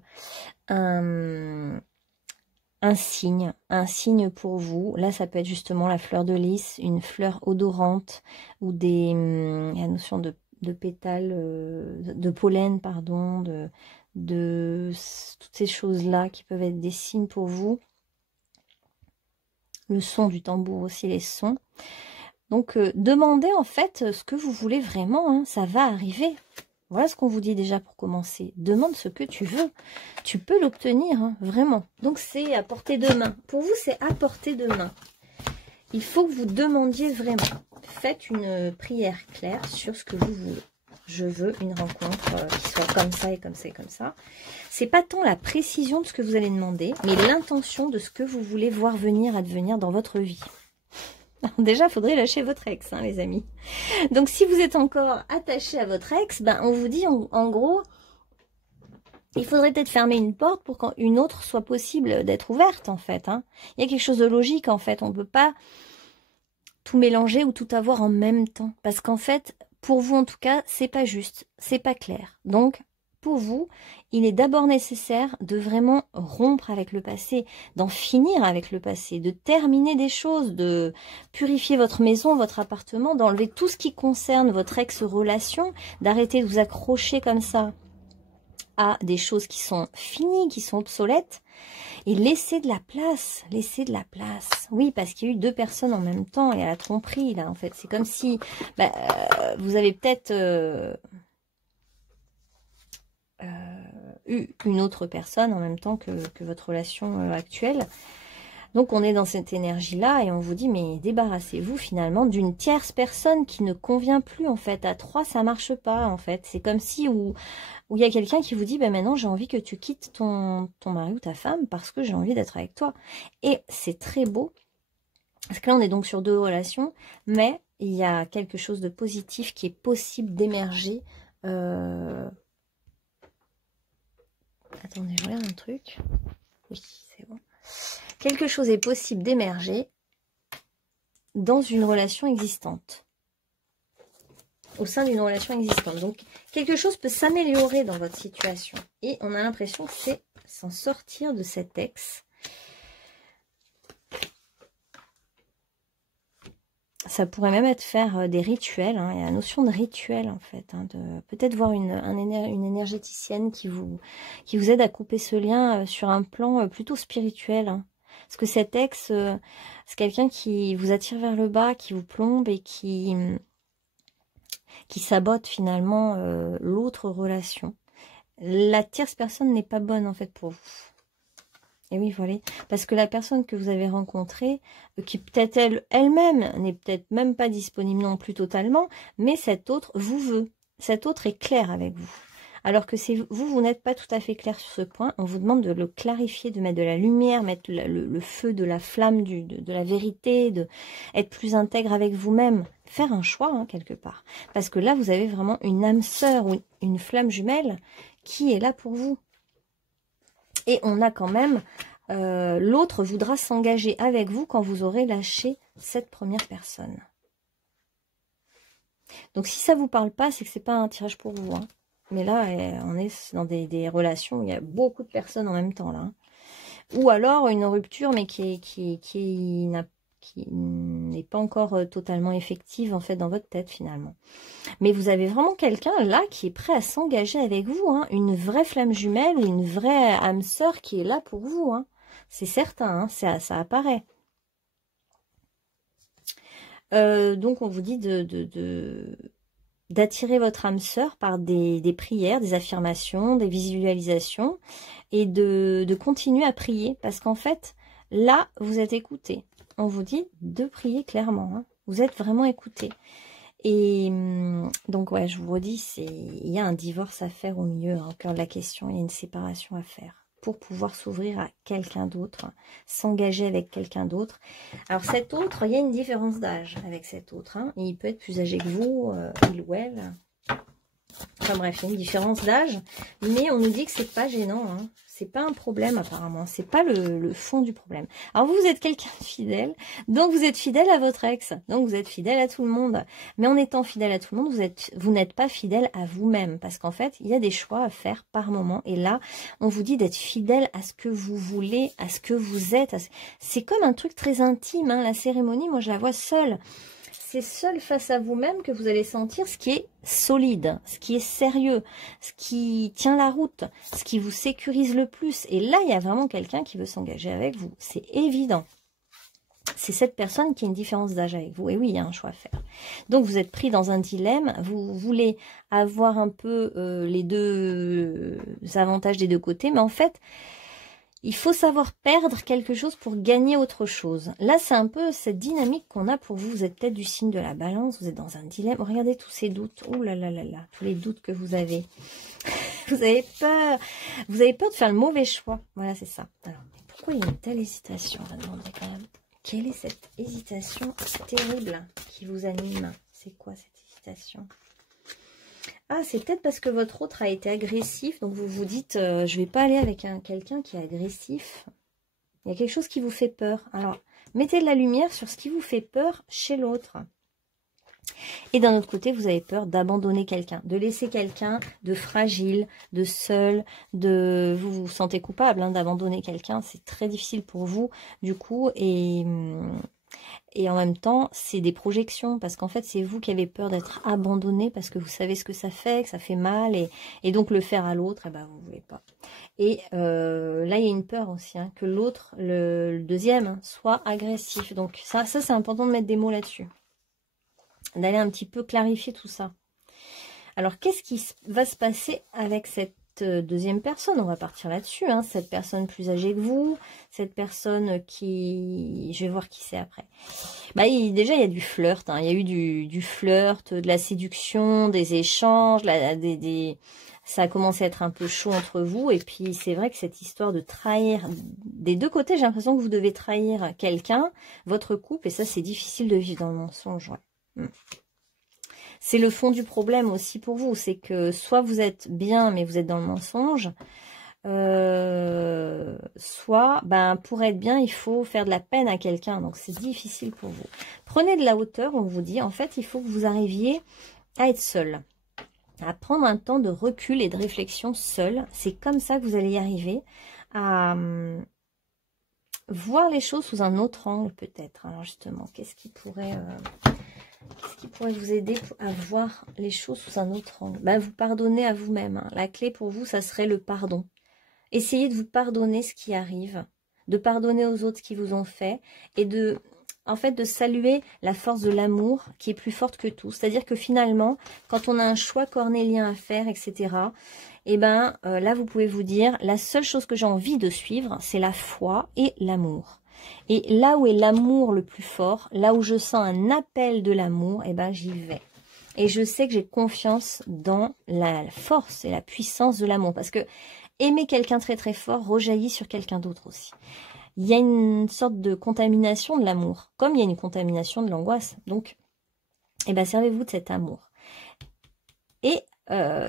un signe pour vous. Là, ça peut être justement la fleur de lys, une fleur odorante, ou la notion de pétales, de pollen, pardon, de toutes ces choses-là qui peuvent être des signes pour vous. Le son du tambour aussi, les sons. Donc, demandez en fait ce que vous voulez vraiment, hein, ça va arriver. Voilà ce qu'on vous dit déjà pour commencer. Demande ce que tu veux. Tu peux l'obtenir, hein, vraiment. Donc, c'est à portée de main. Pour vous, c'est à portée de main. Il faut que vous demandiez vraiment. Faites une prière claire sur ce que vous voulez. Je veux une rencontre qui soit comme ça et comme ça et comme ça. C'est pas tant la précision de ce que vous allez demander, mais l'intention de ce que vous voulez voir venir advenir dans votre vie. Alors déjà, il faudrait lâcher votre ex, hein, les amis. Donc, si vous êtes encore attaché à votre ex, on vous dit, en gros, il faudrait peut-être fermer une porte pour qu'une autre soit possible d'être ouverte, en fait. Hein. Il y a quelque chose de logique, en fait. On ne peut pas tout mélanger ou tout avoir en même temps. Parce qu'en fait, pour vous, en tout cas, c'est pas juste, c'est pas clair. Donc, pour vous, il est d'abord nécessaire de vraiment rompre avec le passé, d'en finir avec le passé, de terminer des choses, de purifier votre maison, votre appartement, d'enlever tout ce qui concerne votre ex-relation, d'arrêter de vous accrocher comme ça à des choses qui sont finies, qui sont obsolètes. Et laissez de la place, laissez de la place. Oui, parce qu'il y a eu deux personnes en même temps, et à la tromperie, là, en fait. C'est comme si vous avez peut-être eu une autre personne en même temps que votre relation actuelle. Donc, on est dans cette énergie-là, et on vous dit, mais débarrassez-vous, finalement, d'une tierce personne qui ne convient plus, en fait. À trois, ça marche pas, en fait. C'est comme si... où il y a quelqu'un qui vous dit, ben maintenant j'ai envie que tu quittes ton mari ou ta femme parce que j'ai envie d'être avec toi. Et c'est très beau, parce que là on est donc sur deux relations, mais il y a quelque chose de positif qui est possible d'émerger. Attendez, je regarde un truc. Oui, c'est bon. Quelque chose est possible d'émerger dans une relation existante. Au sein d'une relation existante. Donc, quelque chose peut s'améliorer dans votre situation. Et on a l'impression que c'est s'en sortir de cet ex. Ça pourrait même être faire des rituels. Hein. Il y a la notion de rituel, en fait. Hein, de peut-être voir une énergéticienne qui vous aide à couper ce lien sur un plan plutôt spirituel. Hein. Parce que cet ex, c'est quelqu'un qui vous attire vers le bas, qui vous plombe et qui sabote finalement l'autre relation. La tierce personne n'est pas bonne en fait pour vous. Et oui, voilà. Parce que la personne que vous avez rencontrée, qui peut-être elle-même n'est peut-être même pas disponible non plus totalement, mais cette autre vous veut. Cette autre est claire avec vous. Alors que c'est vous n'êtes pas tout à fait clair sur ce point. On vous demande de le clarifier, de mettre de la lumière, mettre le feu de la flamme de la vérité, être plus intègre avec vous-même. Faire un choix, hein, quelque part. Parce que là, vous avez vraiment une âme sœur ou une flamme jumelle qui est là pour vous. Et on a quand même... l'autre voudra s'engager avec vous quand vous aurez lâché cette première personne. Donc, si ça ne vous parle pas, c'est que ce n'est pas un tirage pour vous, hein. Mais là, on est dans des relations où il y a beaucoup de personnes en même temps, là. Hein. Ou alors une rupture, mais qui n'est pas encore totalement effective, en fait, dans votre tête, finalement. Mais vous avez vraiment quelqu'un, là, qui est prêt à s'engager avec vous, hein. Une vraie flamme jumelle ou une vraie âme sœur qui est là pour vous, hein. C'est certain, hein, ça apparaît. Donc, on vous dit d'attirer votre âme sœur par des prières, des affirmations, des visualisations et de continuer à prier parce qu'en fait, là, vous êtes écouté. On vous dit de prier clairement. Hein. Vous êtes vraiment écouté. Et donc, ouais, je vous redis, il y a un divorce à faire au milieu, hein, au cœur de la question. Il y a une séparation à faire pour pouvoir s'ouvrir à quelqu'un d'autre, s'engager avec quelqu'un d'autre. Alors cet autre, il y a une différence d'âge avec cet autre. Hein. Il peut être plus âgé que vous, il ou elle. Enfin bref, il y a une différence d'âge, mais on nous dit que c'est pas gênant, hein. C'est pas un problème apparemment, c'est pas le fond du problème. Alors vous êtes quelqu'un de fidèle, donc vous êtes fidèle à votre ex, donc vous êtes fidèle à tout le monde. Mais en étant fidèle à tout le monde, vous n'êtes pas fidèle à vous-même, parce qu'en fait, il y a des choix à faire par moment. Et là, on vous dit d'être fidèle à ce que vous voulez, à ce que vous êtes. C'est comme un truc très intime, hein. La cérémonie, moi je la vois seule. C'est seul face à vous-même que vous allez sentir ce qui est solide, ce qui est sérieux, ce qui tient la route, ce qui vous sécurise le plus. Et là, il y a vraiment quelqu'un qui veut s'engager avec vous. C'est évident. C'est cette personne qui a une différence d'âge avec vous. Et oui, il y a un choix à faire. Donc, vous êtes pris dans un dilemme. Vous voulez avoir un peu les deux avantages des deux côtés. Mais en fait... il faut savoir perdre quelque chose pour gagner autre chose. Là, c'est un peu cette dynamique qu'on a pour vous. Vous êtes peut-être du signe de la balance, vous êtes dans un dilemme. Regardez tous ces doutes. Oh là là là là, tous les doutes que vous avez. Vous avez peur. Vous avez peur de faire le mauvais choix. Voilà, c'est ça. Alors, pourquoi il y a une telle hésitation? On va demander quand même. Quelle est cette hésitation terrible qui vous anime? C'est quoi cette hésitation? Ah, c'est peut-être parce que votre autre a été agressif, donc vous vous dites, je vais pas aller avec quelqu'un qui est agressif. Il y a quelque chose qui vous fait peur. Alors, mettez de la lumière sur ce qui vous fait peur chez l'autre. Et d'un autre côté, vous avez peur d'abandonner quelqu'un, de laisser quelqu'un de fragile, de seul, vous vous sentez coupable hein, d'abandonner quelqu'un. C'est très difficile pour vous, du coup, et Et en même temps, c'est des projections, parce qu'en fait, c'est vous qui avez peur d'être abandonné, parce que vous savez ce que ça fait mal, et donc le faire à l'autre, eh ben, vous ne voulez pas. Et là, il y a une peur aussi, hein, que l'autre, le deuxième, hein, soit agressif. Donc ça c'est important de mettre des mots là-dessus. D'aller un petit peu clarifier tout ça. Alors, qu'est-ce qui va se passer avec cette deuxième personne? On va partir là-dessus, hein, cette personne plus âgée que vous, cette personne qui... Je vais voir qui c'est après. Bah, déjà, il y a du flirt, hein, il y a eu du flirt, de la séduction, des échanges, ça a commencé à être un peu chaud entre vous. Et puis, c'est vrai que cette histoire de trahir, des deux côtés, j'ai l'impression que vous devez trahir quelqu'un, votre couple, et ça, c'est difficile de vivre dans le mensonge, ouais. C'est le fond du problème aussi pour vous, c'est que soit vous êtes bien, mais vous êtes dans le mensonge, soit, ben, pour être bien, il faut faire de la peine à quelqu'un, donc c'est difficile pour vous. Prenez de la hauteur, on vous dit, en fait, il faut que vous arriviez à être seul, à prendre un temps de recul et de réflexion seul. C'est comme ça que vous allez y arriver à voir les choses sous un autre angle, peut-être. Alors justement, qu'est-ce qui pourrait vous aider à voir les choses sous un autre angle? Ben, vous pardonnez à vous-même, hein. La clé pour vous, ça serait le pardon. Essayez de vous pardonner ce qui arrive, de pardonner aux autres ce qu'ils vous ont fait, et en fait, de saluer la force de l'amour qui est plus forte que tout. C'est-à-dire que finalement, quand on a un choix cornélien à faire, etc., et ben là, vous pouvez vous dire, la seule chose que j'ai envie de suivre, c'est la foi et l'amour. Et là où est l'amour le plus fort, là où je sens un appel de l'amour, eh ben j'y vais. Et je sais que j'ai confiance dans la force et la puissance de l'amour. Parce que aimer quelqu'un très très fort rejaillit sur quelqu'un d'autre aussi. Il y a une sorte de contamination de l'amour, comme il y a une contamination de l'angoisse. Donc, eh ben servez-vous de cet amour. Et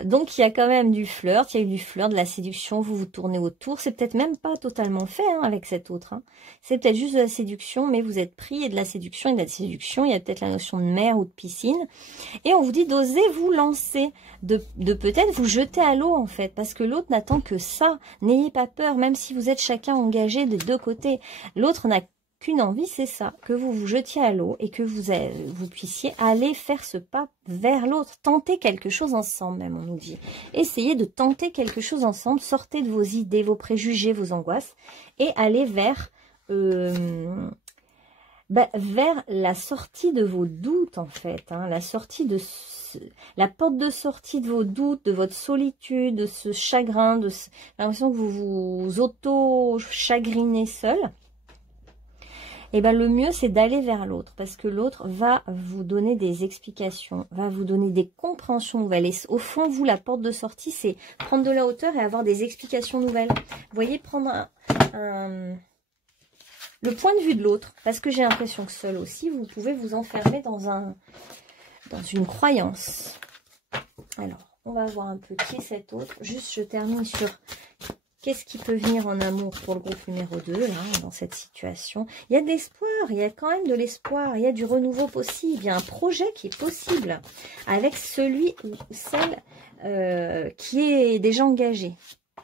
donc, il y a quand même du flirt, il y a eu du flirt, de la séduction, vous vous tournez autour. C'est peut-être même pas totalement fait, hein, avec cet autre, hein. C'est peut-être juste de la séduction, mais vous êtes pris, et de la séduction, et de la séduction, il y a peut-être la notion de mer ou de piscine. Et on vous dit d'oser vous lancer, de peut-être vous jeter à l'eau, en fait, parce que l'autre n'attend que ça. N'ayez pas peur, même si vous êtes chacun engagé des deux côtés. L'autre n'a qu'une envie, c'est ça, que vous vous jetiez à l'eau et que vous puissiez aller faire ce pas vers l'autre. Tenter quelque chose ensemble, même, on nous dit. Essayez de tenter quelque chose ensemble, sortez de vos idées, vos préjugés, vos angoisses, et allez vers la sortie de vos doutes, en fait, hein, la porte de sortie de vos doutes, de votre solitude, de ce chagrin, l'impression que vous vous auto-chagrinez seul. Et ben le mieux, c'est d'aller vers l'autre, parce que l'autre va vous donner des explications, va vous donner des compréhensions nouvelles. Et au fond, vous, la porte de sortie, c'est prendre de la hauteur et avoir des explications nouvelles. Vous voyez, prendre le point de vue de l'autre, parce que j'ai l'impression que seul aussi, vous pouvez vous enfermer dans une croyance. Alors, on va voir un peu qui est cet autre. Juste, je termine sur... Qu'est-ce qui peut venir en amour pour le groupe numéro 2, là, dans cette situation? Il y a de l'espoir, il y a quand même de l'espoir, il y a du renouveau possible, il y a un projet qui est possible avec celui ou celle qui est déjà engagé,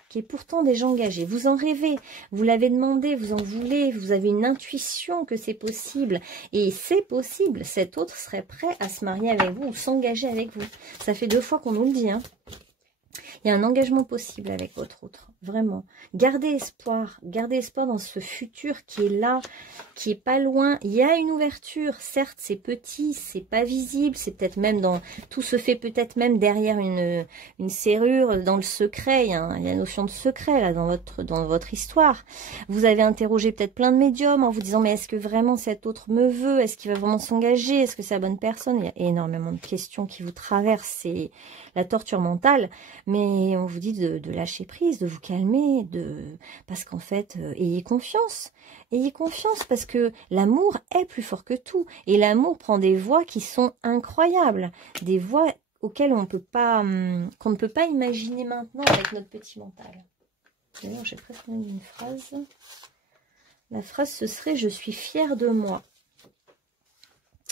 qui est pourtant déjà engagé. Vous en rêvez, vous l'avez demandé, vous en voulez, vous avez une intuition que c'est possible. Et c'est possible, cet autre serait prêt à se marier avec vous ou s'engager avec vous. Ça fait 2 fois qu'on nous le dit, hein. Il y a un engagement possible avec votre autre, vraiment. Gardez espoir dans ce futur qui est là, qui est pas loin. Il y a une ouverture, certes c'est petit, c'est pas visible, c'est peut-être même tout se fait peut-être même derrière une serrure, dans le secret. Il y a la notion de secret là dans votre histoire. Vous avez interrogé peut-être plein de médiums en vous disant mais est-ce que vraiment cet autre me veut? Est-ce qu'il va vraiment s'engager? Est-ce que c'est la bonne personne? Il y a énormément de questions qui vous traversent, c'est la torture mentale. Mais on vous dit de lâcher prise, de vous calmer, parce qu'en fait, ayez confiance. Ayez confiance parce que l'amour est plus fort que tout. Et l'amour prend des voies qui sont incroyables. Des voies auxquelles qu'on ne peut pas imaginer maintenant avec notre petit mental. D'ailleurs, j'ai presque mis une phrase. La phrase, ce serait « Je suis fière de moi ».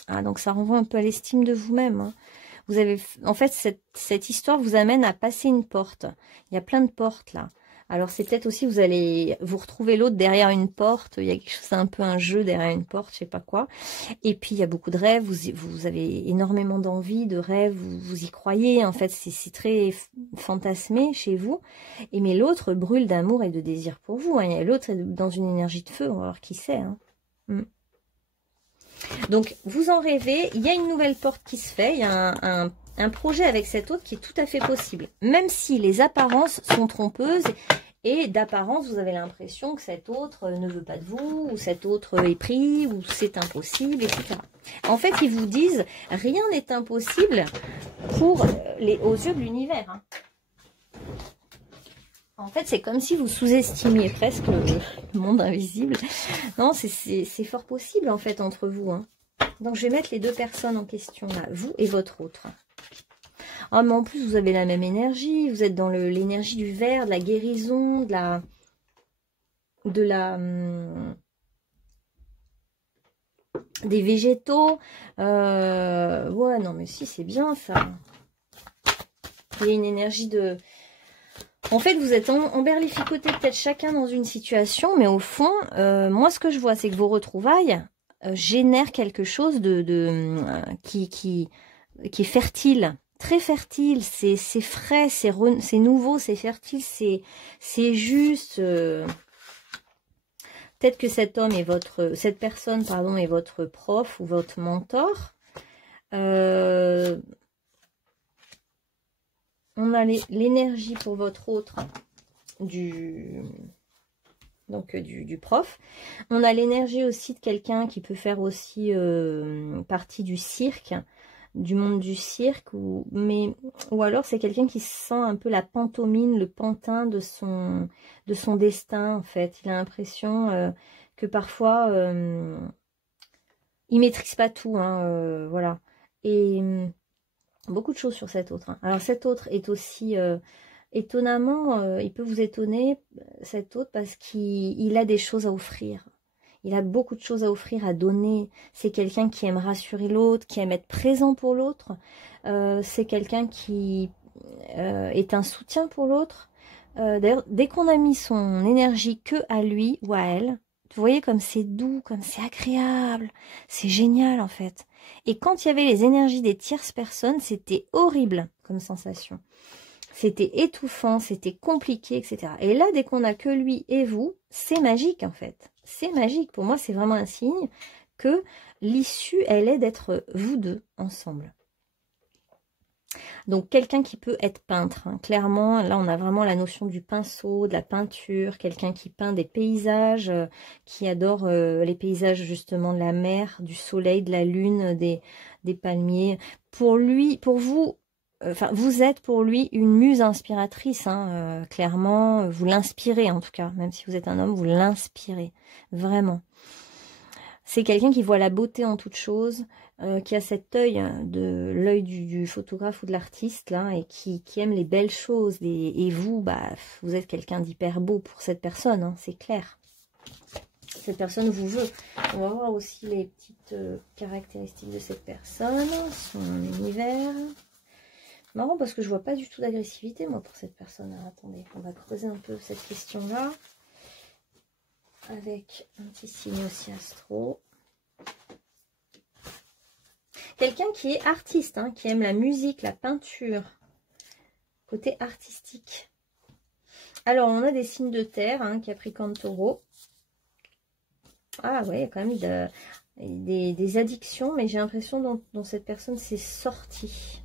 Ah, donc ça renvoie un peu à l'estime de vous-même, hein. Vous avez, en fait, cette histoire vous amène à passer une porte. Il y a plein de portes là. Alors c'est peut-être aussi, vous allez vous retrouver l'autre derrière une porte, il y a quelque chose, c'est un peu un jeu derrière une porte, je sais pas quoi. Et puis il y a beaucoup de rêves, vous avez énormément d'envie, de rêves, vous y croyez, en fait c'est très fantasmé chez vous. Et mais l'autre brûle d'amour et de désir pour vous, hein. L'autre est dans une énergie de feu, on va voir qui c'est. Hein. Donc vous en rêvez, il y a une nouvelle porte qui se fait, il y a un projet avec cet autre qui est tout à fait possible. Même si les apparences sont trompeuses et d'apparence vous avez l'impression que cet autre ne veut pas de vous, ou cet autre est pris, ou c'est impossible, etc. En fait, ils vous disent rien n'est impossible pour aux yeux de l'univers. Hein. En fait, c'est comme si vous sous-estimiez presque le monde invisible. Non, c'est fort possible en fait entre vous. Hein. Donc, je vais mettre les deux personnes en question là, vous et votre autre. Ah, mais en plus, vous avez la même énergie. Vous êtes dans l'énergie du verre, de la guérison, des végétaux. Ouais, non, mais si, c'est bien ça. Il y a une énergie de... En fait, vous êtes emberlificotés peut-être chacun dans une situation, mais au fond, moi, ce que je vois, c'est que vos retrouvailles génèrent quelque chose qui est fertile. Très fertile, c'est frais, c'est nouveau, c'est fertile, c'est juste. Peut-être que cette personne, pardon, est votre prof ou votre mentor. On a l'énergie pour votre autre du prof. On a l'énergie aussi de quelqu'un qui peut faire aussi partie du cirque. Du monde du cirque, ou alors c'est quelqu'un qui sent un peu la pantomime, le pantin de son destin en fait. Il a l'impression que parfois il maîtrise pas tout, hein, voilà. Et beaucoup de choses sur cet autre. Hein. Alors cet autre est aussi étonnamment, il peut vous étonner cet autre parce qu'il a des choses à offrir. Il a beaucoup de choses à offrir, à donner. C'est quelqu'un qui aime rassurer l'autre, qui aime être présent pour l'autre. C'est quelqu'un qui est un soutien pour l'autre. D'ailleurs, dès qu'on a mis son énergie que à lui ou à elle, vous voyez comme c'est doux, comme c'est agréable. C'est génial en fait. Et quand il y avait les énergies des tierces personnes, c'était horrible comme sensation. C'était étouffant, c'était compliqué, etc. Et là, dès qu'on a que lui et vous, c'est magique en fait. C'est magique. Pour moi, c'est vraiment un signe que l'issue, elle est d'être vous deux ensemble. Donc, quelqu'un qui peut être peintre. Hein. Clairement, là, on a vraiment la notion du pinceau, de la peinture. Quelqu'un qui peint des paysages, qui adore les paysages justement de la mer, du soleil, de la lune, des palmiers. Pour lui, pour vous... Enfin, vous êtes pour lui une muse inspiratrice, hein, clairement, vous l'inspirez en tout cas, même si vous êtes un homme, vous l'inspirez, vraiment. C'est quelqu'un qui voit la beauté en toute chose, qui a cet œil, l'œil du photographe ou de l'artiste, là, et qui aime les belles choses. Et vous, bah, vous êtes quelqu'un d'hyper beau pour cette personne, hein, c'est clair. Cette personne vous veut. On va voir aussi les petites caractéristiques de cette personne, son univers. Marrant parce que je vois pas du tout d'agressivité moi pour cette personne. Alors, attendez, on va creuser un peu cette question-là. Avec un petit signe aussi astro. Quelqu'un qui est artiste, hein, qui aime la musique, la peinture. Côté artistique. Alors, on a des signes de terre, hein, Capricorne, Taureau. Ah ouais, il y a quand même des addictions, mais j'ai l'impression dans cette personne, c'est sorti.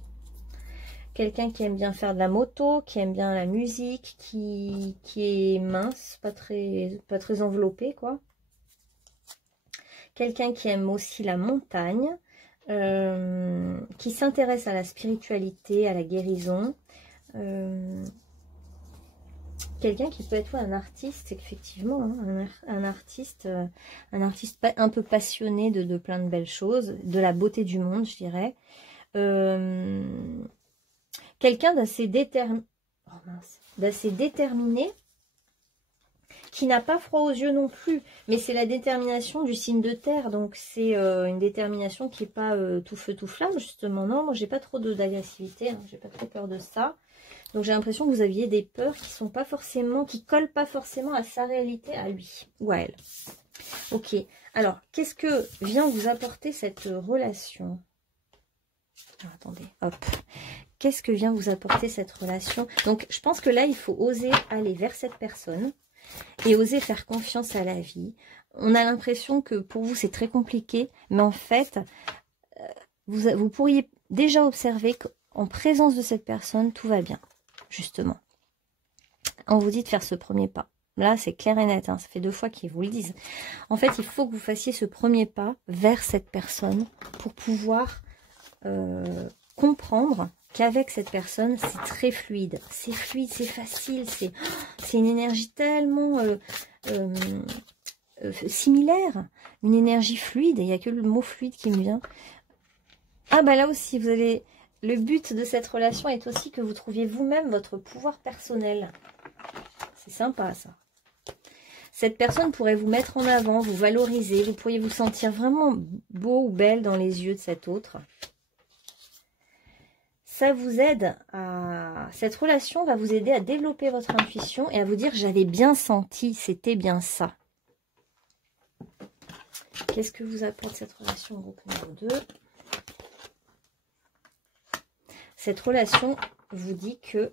Quelqu'un qui aime bien faire de la moto, qui aime bien la musique, qui est mince, pas très enveloppé, quoi. Quelqu'un qui aime aussi la montagne, qui s'intéresse à la spiritualité, à la guérison. Quelqu'un qui peut être un artiste, effectivement, hein, un artiste un peu passionné de plein de belles choses, de la beauté du monde, je dirais. Quelqu'un d'assez déterminé, qui n'a pas froid aux yeux non plus, mais c'est la détermination du signe de terre, donc c'est une détermination qui n'est pas tout feu tout flamme, justement. Non, moi j'ai pas trop d'agressivité, hein, j'ai pas trop peur de ça. Donc j'ai l'impression que vous aviez des peurs qui sont pas forcément, qui collent pas forcément à sa réalité, à lui ou à elle. Ok, alors qu'est-ce que vient vous apporter cette relation? Alors, attendez, hop. Qu'est-ce que vient vous apporter cette relation? Donc je pense que là il faut oser aller vers cette personne et oser faire confiance à la vie. On a l'impression que pour vous c'est très compliqué, mais en fait vous pourriez déjà observer qu'en présence de cette personne tout va bien. Justement, on vous dit de faire ce premier pas. Là, c'est clair et net, hein, ça fait 2 fois qu'ils vous le disent. En fait, il faut que vous fassiez ce premier pas vers cette personne pour pouvoir comprendre qu'avec cette personne, c'est très fluide. C'est fluide, c'est facile, c'est une énergie tellement similaire, une énergie fluide. Il n'y a que le mot fluide qui me vient. Ah bah là aussi, vous allez... Le but de cette relation est aussi que vous trouviez vous-même votre pouvoir personnel. C'est sympa ça. Cette personne pourrait vous mettre en avant, vous valoriser. Vous pourriez vous sentir vraiment beau ou belle dans les yeux de cet autre. Ça vous aide à... Cette relation va vous aider à développer votre intuition et à vous dire « j'avais bien senti, c'était bien ça ». Qu'est-ce que vous apporte cette relation groupe numéro 2 ? Cette relation vous dit que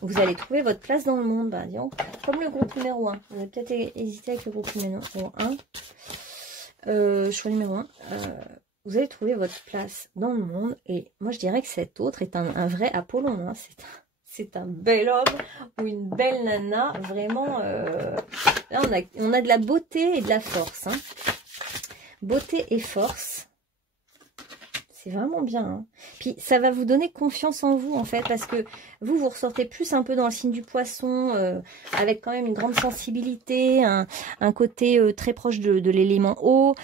vous allez trouver votre place dans le monde. Bah, disons, comme le groupe numéro 1. Vous avez peut-être hésité avec le groupe numéro 1. Choix numéro 1. Vous allez trouver votre place dans le monde. Et moi, je dirais que cet autre est un vrai Apollon. Hein. C'est un bel homme ou une belle nana. Vraiment, là, on a de la beauté et de la force. Hein. Beauté et force. C'est vraiment bien. Hein. Puis ça va vous donner confiance en vous en fait. Parce que vous ressortez plus un peu dans le signe du poisson. Avec quand même une grande sensibilité. Un côté très proche de l'élément eau.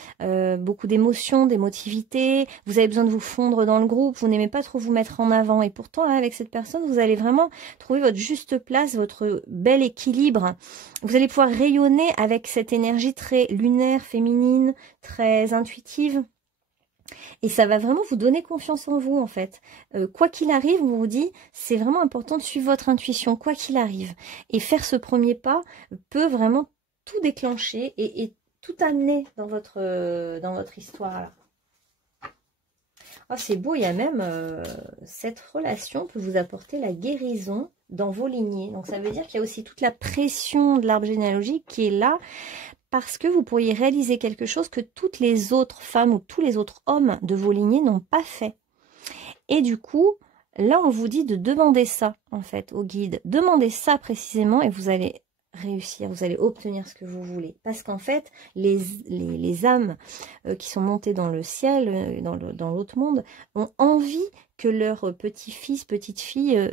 Beaucoup d'émotions, d'émotivité. Vous avez besoin de vous fondre dans le groupe. Vous n'aimez pas trop vous mettre en avant. Et pourtant là, avec cette personne, vous allez vraiment trouver votre juste place. Votre bel équilibre. Vous allez pouvoir rayonner avec cette énergie très lunaire, féminine. Très intuitive. Et ça va vraiment vous donner confiance en vous, en fait. Quoi qu'il arrive, on vous dit, c'est vraiment important de suivre votre intuition, quoi qu'il arrive. Et faire ce premier pas peut vraiment tout déclencher et tout amener dans votre histoire. Là. Oh, c'est beau, il y a même cette relation peut vous apporter la guérison dans vos lignées. Donc ça veut dire qu'il y a aussi toute la pression de l'arbre généalogique qui est là. Parce que vous pourriez réaliser quelque chose que toutes les autres femmes ou tous les autres hommes de vos lignées n'ont pas fait. Et du coup, là, on vous dit de demander ça, en fait, au guide. Demandez ça précisément et vous allez réussir, vous allez obtenir ce que vous voulez. Parce qu'en fait, les âmes qui sont montées dans le ciel, dans l'autre monde, ont envie que leurs petits-fils, petites-filles...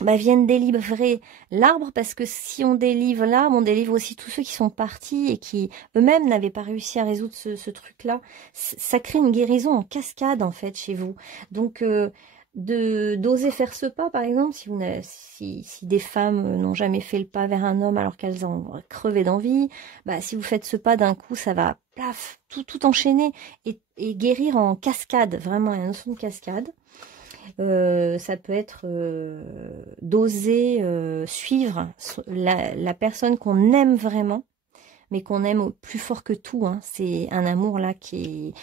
viennent délivrer l'arbre, parce que si on délivre l'arbre, on délivre aussi tous ceux qui sont partis et qui eux-mêmes n'avaient pas réussi à résoudre ce truc-là. Ça crée une guérison en cascade en fait chez vous. Donc d'oser faire ce pas, par exemple, si des femmes n'ont jamais fait le pas vers un homme alors qu'elles ont crevé d'envie, si vous faites ce pas d'un coup, ça va plaf, tout enchaîner et guérir en cascade, vraiment, il y a une notion de cascade. Ça peut être d'oser suivre la personne qu'on aime vraiment, mais qu'on aime plus fort que tout. Hein. C'est un amour là qui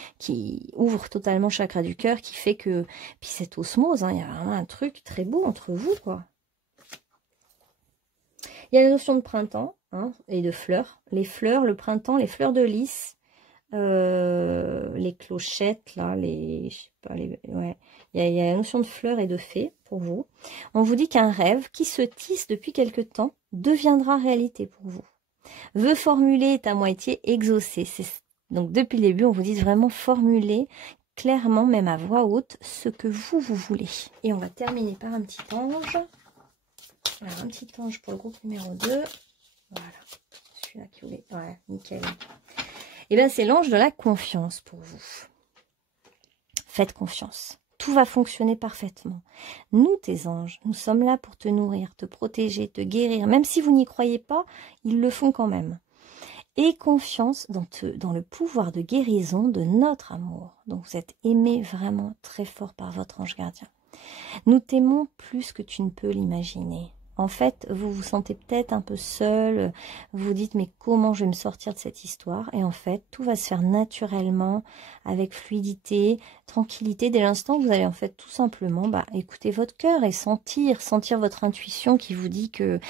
ouvre totalement le chakra du cœur, qui fait que... Puis cette osmose, hein, il y a vraiment un truc très beau entre vous, quoi. Il y a la notion de printemps hein, et de fleurs. Les fleurs, le printemps, les fleurs de lys, les clochettes, là, je sais pas, ouais. Il y a la notion de fleurs et de fées pour vous. On vous dit qu'un rêve qui se tisse depuis quelque temps deviendra réalité pour vous. Vœu formulé est à moitié exaucé. Donc depuis le début, on vous dit vraiment formuler clairement, même à voix haute, ce que vous voulez. Et on va terminer par un petit ange. Voilà, un petit ange pour le groupe numéro 2. Voilà, celui-là qui voulait... Ouais, nickel. Et bien, c'est l'ange de la confiance pour vous. Faites confiance. Tout va fonctionner parfaitement. Nous, tes anges, nous sommes là pour te nourrir, te protéger, te guérir. Même si vous n'y croyez pas, ils le font quand même. Et confiance dans le pouvoir de guérison de notre amour. Donc vous êtes aimé vraiment très fort par votre ange gardien. Nous t'aimons plus que tu ne peux l'imaginer. En fait, vous vous sentez peut-être un peu seul, vous vous dites mais comment je vais me sortir de cette histoire? Et en fait, tout va se faire naturellement, avec fluidité, tranquillité, dès l'instant où vous allez en fait tout simplement écouter votre cœur et sentir votre intuition qui vous dit que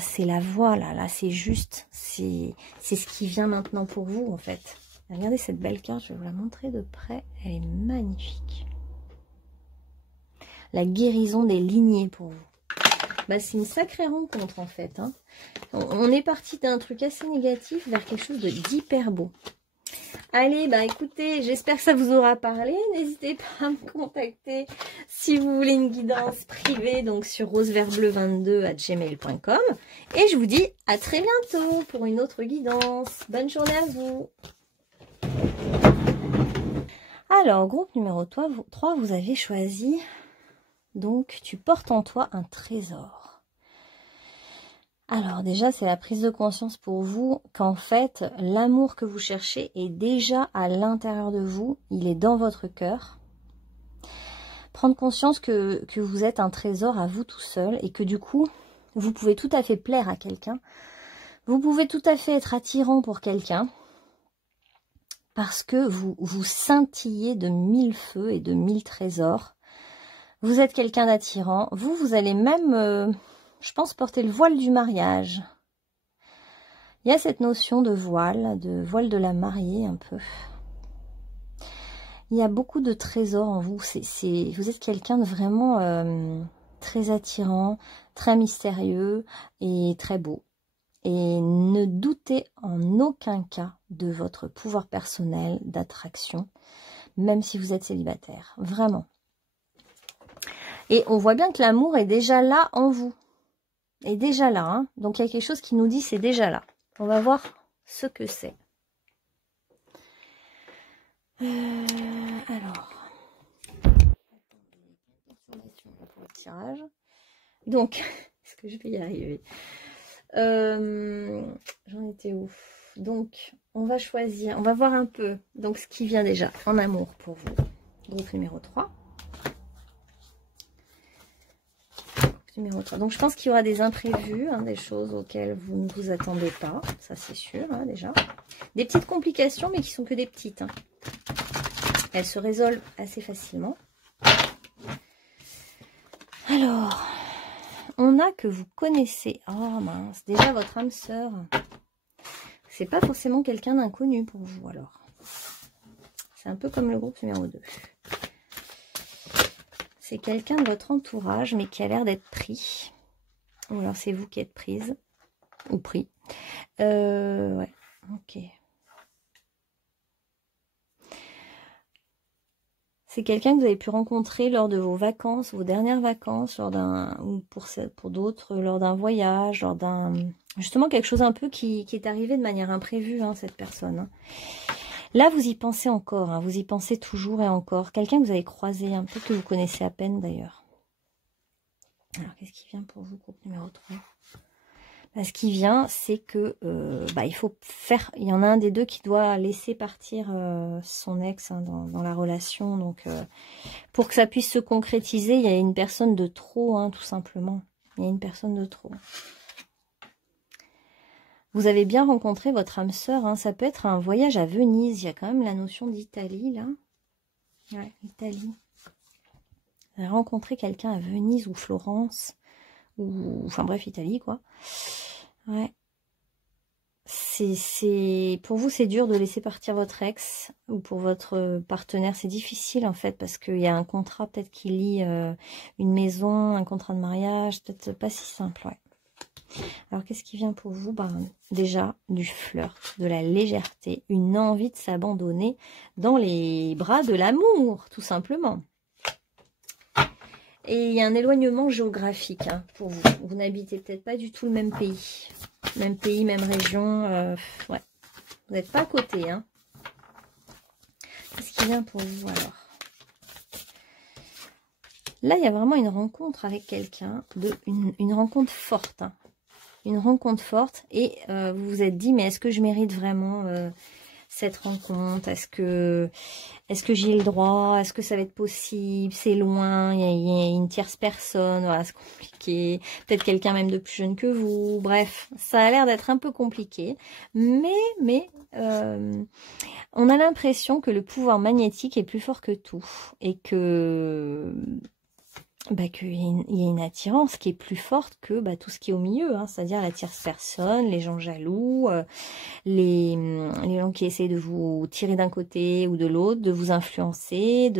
c'est la voie, là c'est juste, c'est ce qui vient maintenant pour vous en fait. Regardez cette belle carte, je vais vous la montrer de près, elle est magnifique. La guérison des lignées pour vous. C'est une sacrée rencontre en fait. Hein. On est parti d'un truc assez négatif vers quelque chose d'hyper beau. Allez, écoutez, j'espère que ça vous aura parlé. N'hésitez pas à me contacter si vous voulez une guidance privée, donc sur roseverbleu22@gmail.com. Et je vous dis à très bientôt pour une autre guidance. Bonne journée à vous. Alors, groupe numéro 3, vous avez choisi... Donc, tu portes en toi un trésor. Alors déjà, c'est la prise de conscience pour vous qu'en fait, l'amour que vous cherchez est déjà à l'intérieur de vous. Il est dans votre cœur. Prendre conscience que vous êtes un trésor à vous tout seul et que du coup, vous pouvez tout à fait plaire à quelqu'un. Vous pouvez tout à fait être attirant pour quelqu'un parce que vous scintillez de 1000 feux et de 1000 trésors. Vous êtes quelqu'un d'attirant. Vous allez même, je pense, porter le voile du mariage. Il y a cette notion de voile de la mariée un peu. Il y a beaucoup de trésors en vous. Vous êtes quelqu'un de vraiment très attirant, très mystérieux et très beau. Et ne doutez en aucun cas de votre pouvoir personnel d'attraction, même si vous êtes célibataire. Vraiment. Et on voit bien que l'amour est déjà là en vous. Est déjà là. Hein. Donc il y a quelque chose qui nous dit c'est déjà là. On va voir ce que c'est. Alors. Pour le tirage. Donc, est-ce que je vais y arriver? J'en étais où? Donc, on va choisir. On va voir un peu. Donc, ce qui vient déjà en amour pour vous. Groupe numéro 3. Numéro 3. Donc je pense qu'il y aura des imprévus, hein, des choses auxquelles vous ne vous attendez pas, ça c'est sûr hein, déjà. Des petites complications mais qui sont que des petites. Hein. Elles se résolvent assez facilement. Alors, on a que vous connaissez. Oh mince, déjà votre âme sœur. C'est pas forcément quelqu'un d'inconnu pour vous alors. C'est un peu comme le groupe numéro 2. C'est quelqu'un de votre entourage, mais qui a l'air d'être pris. Ou alors c'est vous qui êtes prise. Ou pris. Ouais, ok. C'est quelqu'un que vous avez pu rencontrer lors de vos vacances, vos dernières vacances, ou pour d'autres, lors d'un voyage, lors d'un... Justement, quelque chose un peu qui est arrivé de manière imprévue, hein, cette personne. Hein. Là, vous y pensez encore, hein, vous y pensez toujours et encore. Quelqu'un que vous avez croisé, hein, peut-être que vous connaissez à peine d'ailleurs. Alors, qu'est-ce qui vient pour vous, groupe numéro 3 ? Ce qui vient, c'est que il faut faire... Il y en a un des deux qui doit laisser partir son ex hein, dans la relation. Donc, pour que ça puisse se concrétiser, il y a une personne de trop, hein, tout simplement. Il y a une personne de trop. Vous avez bien rencontré votre âme sœur, hein. Ça peut être un voyage à Venise. Il y a quand même la notion d'Italie, là. Ouais, Italie. Vous avez rencontré quelqu'un à Venise ou Florence. Ou enfin bref, Italie, quoi. Ouais. Pour vous, c'est dur de laisser partir votre ex. Ou pour votre partenaire, c'est difficile, en fait. Parce qu'il y a un contrat, peut-être, qui lie une maison, un contrat de mariage. Peut-être pas si simple, ouais. Alors, qu'est-ce qui vient pour vous? Déjà, du flirt, de la légèreté, une envie de s'abandonner dans les bras de l'amour, tout simplement. Et il y a un éloignement géographique hein, pour vous. Vous n'habitez peut-être pas du tout le même pays. Même pays, même région. Ouais. Vous n'êtes pas à côté. Hein. Qu'est-ce qui vient pour vous alors? Là, il y a vraiment une rencontre avec quelqu'un, une rencontre forte. Hein. Une rencontre forte. Et vous vous êtes dit, mais est-ce que je mérite vraiment cette rencontre? Est-ce que j'y ai le droit? Est-ce que ça va être possible? C'est loin, il y a une tierce personne, voilà, c'est compliqué. Peut-être quelqu'un même de plus jeune que vous. Bref, ça a l'air d'être un peu compliqué. Mais on a l'impression que le pouvoir magnétique est plus fort que tout. Et que... qu'il y a une attirance qui est plus forte que tout ce qui est au milieu, hein, c'est-à-dire la tierce personne, les gens jaloux, les gens qui essayent de vous tirer d'un côté ou de l'autre, de vous influencer,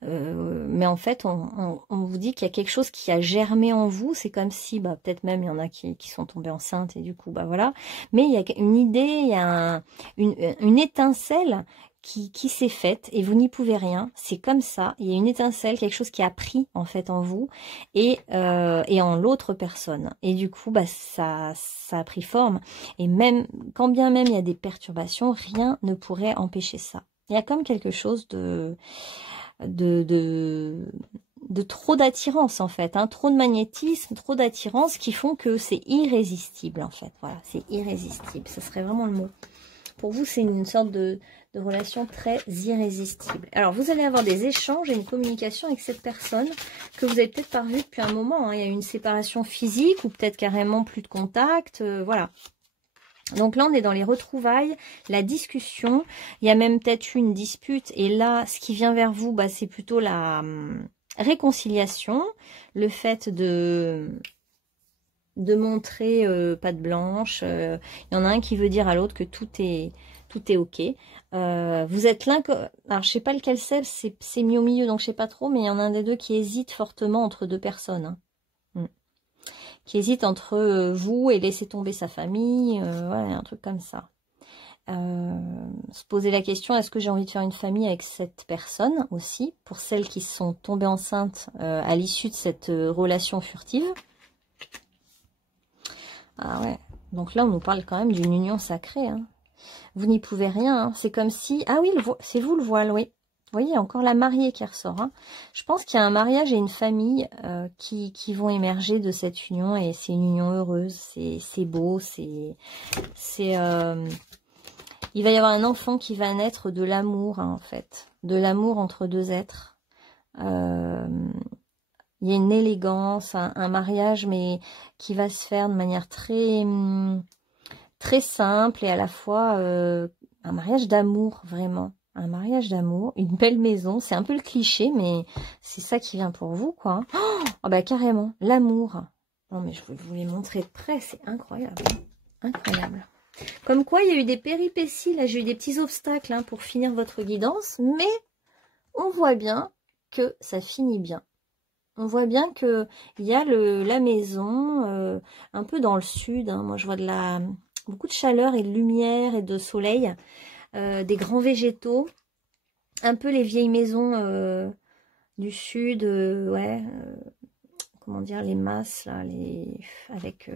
mais en fait, on vous dit qu'il y a quelque chose qui a germé en vous. C'est comme si, peut-être même il y en a qui sont tombés enceintes et du coup, voilà. Mais il y a une idée, il y a une étincelle qui s'est faite et vous n'y pouvez rien. C'est comme ça. Il y a une étincelle, quelque chose qui a pris en fait en vous et en l'autre personne. Et du coup, ça a pris forme. Et même, quand bien même il y a des perturbations, rien ne pourrait empêcher ça. Il y a comme quelque chose de trop d'attirance en fait, hein, trop de magnétisme, trop d'attirance qui font que c'est irrésistible en fait. Voilà, c'est irrésistible. Ce serait vraiment le mot. Pour vous, c'est une sorte de relation très irrésistible. Alors, vous allez avoir des échanges et une communication avec cette personne que vous avez peut-être pas vue depuis un moment. Hein. Il y a une séparation physique ou peut-être carrément plus de contact. Voilà. Donc là, on est dans les retrouvailles, la discussion. Il y a même peut-être eu une dispute. Et là, ce qui vient vers vous, c'est plutôt la réconciliation. Le fait de montrer patte blanche. Il y en a un qui veut dire à l'autre que tout est ok. Vous êtes l'un que... Alors, je sais pas lequel c'est mis au milieu, donc je sais pas trop, mais il y en a un des deux qui hésite fortement entre deux personnes. Hein. Qui hésite entre vous et laisser tomber sa famille, ouais, un truc comme ça. Se poser la question, est-ce que j'ai envie de faire une famille avec cette personne aussi, pour celles qui sont tombées enceintes à l'issue de cette relation furtive. Ah ouais, donc là on nous parle quand même d'une union sacrée. Hein. Vous n'y pouvez rien, hein. C'est comme si... Ah oui, c'est vous le voile, oui. Vous voyez, encore la mariée qui ressort. Hein. Je pense qu'il y a un mariage et une famille qui vont émerger de cette union. Et c'est une union heureuse. C'est beau. Il va y avoir un enfant qui va naître de l'amour, hein, en fait. De l'amour entre deux êtres. Il y a une élégance, un mariage, mais qui va se faire de manière très, très simple. Et à la fois un mariage d'amour, vraiment. Un mariage d'amour, une belle maison, c'est un peu le cliché, mais c'est ça qui vient pour vous, quoi. Oh, carrément, l'amour. Non, mais je vais vous les montrer de près, c'est incroyable. Incroyable. Comme quoi, il y a eu des péripéties, là, j'ai eu des petits obstacles hein, pour finir votre guidance, mais on voit bien que ça finit bien. On voit bien qu'il y a la maison, un peu dans le sud, hein. Moi, je vois beaucoup de chaleur et de lumière et de soleil. Des grands végétaux, un peu les vieilles maisons du sud, ouais, comment dire, les masses, là, avec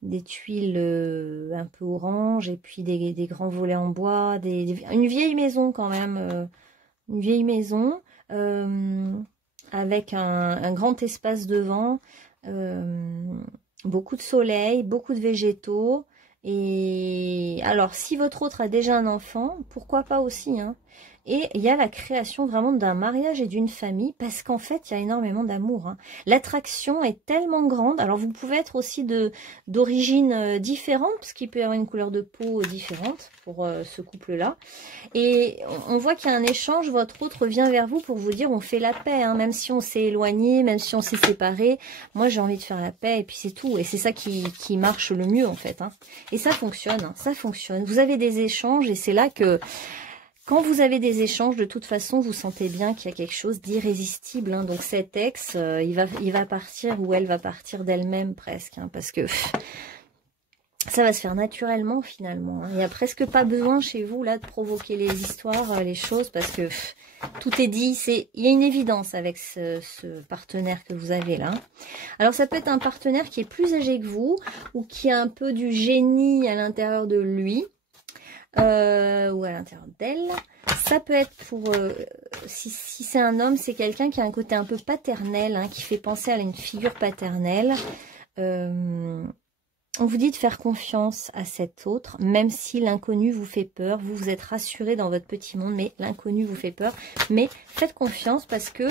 des tuiles un peu orange, et puis des grands volets en bois, une vieille maison quand même, une vieille maison, avec un grand espace devant, beaucoup de soleil, beaucoup de végétaux. Et alors, si votre autre a déjà un enfant, pourquoi pas aussi, hein. Et il y a la création vraiment d'un mariage et d'une famille, parce qu'en fait, il y a énormément d'amour. Hein. L'attraction est tellement grande. Alors, vous pouvez être aussi d'origine différente, parce qu'il peut y avoir une couleur de peau différente pour ce couple-là. Et on voit qu'il y a un échange, votre autre vient vers vous pour vous dire on fait la paix, hein, même si on s'est éloigné, même si on s'est séparé. Moi, j'ai envie de faire la paix, et puis c'est tout. Et c'est ça qui marche le mieux, en fait. Hein. Et ça fonctionne, hein, ça fonctionne. Vous avez des échanges, et c'est là que... Quand vous avez des échanges, de toute façon, vous sentez bien qu'il y a quelque chose d'irrésistible. Hein. Donc cet ex, il va partir ou elle va partir d'elle-même presque. Hein, parce que ça va se faire naturellement finalement. Hein. Il n'y a presque pas besoin chez vous là de provoquer les histoires, les choses. Parce que tout est dit. Il y a une évidence avec ce partenaire que vous avez là. Alors ça peut être un partenaire qui est plus âgé que vous ou qui a un peu du génie à l'intérieur de lui. Ou à l'intérieur d'elle. ça peut être pour... si c'est un homme, c'est quelqu'un qui a un côté un peu paternel, hein, qui fait penser à une figure paternelle. On vous dit de faire confiance à cet autre, même si l'inconnu vous fait peur. Vous, vous êtes rassuré dans votre petit monde, mais l'inconnu vous fait peur. Mais faites confiance parce que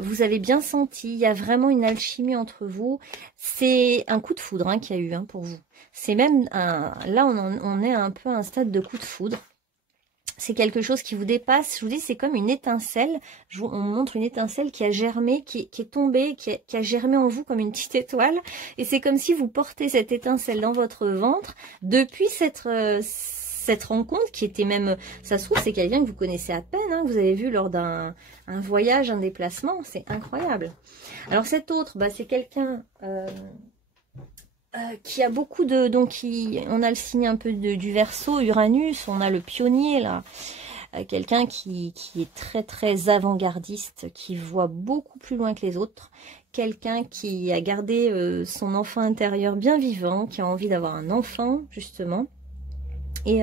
vous avez bien senti, il y a vraiment une alchimie entre vous. C'est un coup de foudre hein, qu'il y a eu hein, pour vous. C'est même, là on est un peu à un stade de coup de foudre. C'est quelque chose qui vous dépasse. Je vous dis, c'est comme une étincelle. On montre une étincelle qui a germé, qui est tombée, qui a germé en vous comme une petite étoile. Et c'est comme si vous portez cette étincelle dans votre ventre depuis cette rencontre qui était même... Ça se trouve, c'est quelqu'un que vous connaissez à peine, hein, que vous avez vu lors d'un voyage, un déplacement. C'est incroyable. Alors cet autre, bah, c'est quelqu'un... qui a beaucoup de... Donc, on a le signe un peu du Verseau, Uranus, on a le pionnier, là. Quelqu'un qui est très, très avant-gardiste, qui voit beaucoup plus loin que les autres. Quelqu'un qui a gardé son enfant intérieur bien vivant, qui a envie d'avoir un enfant, justement. Et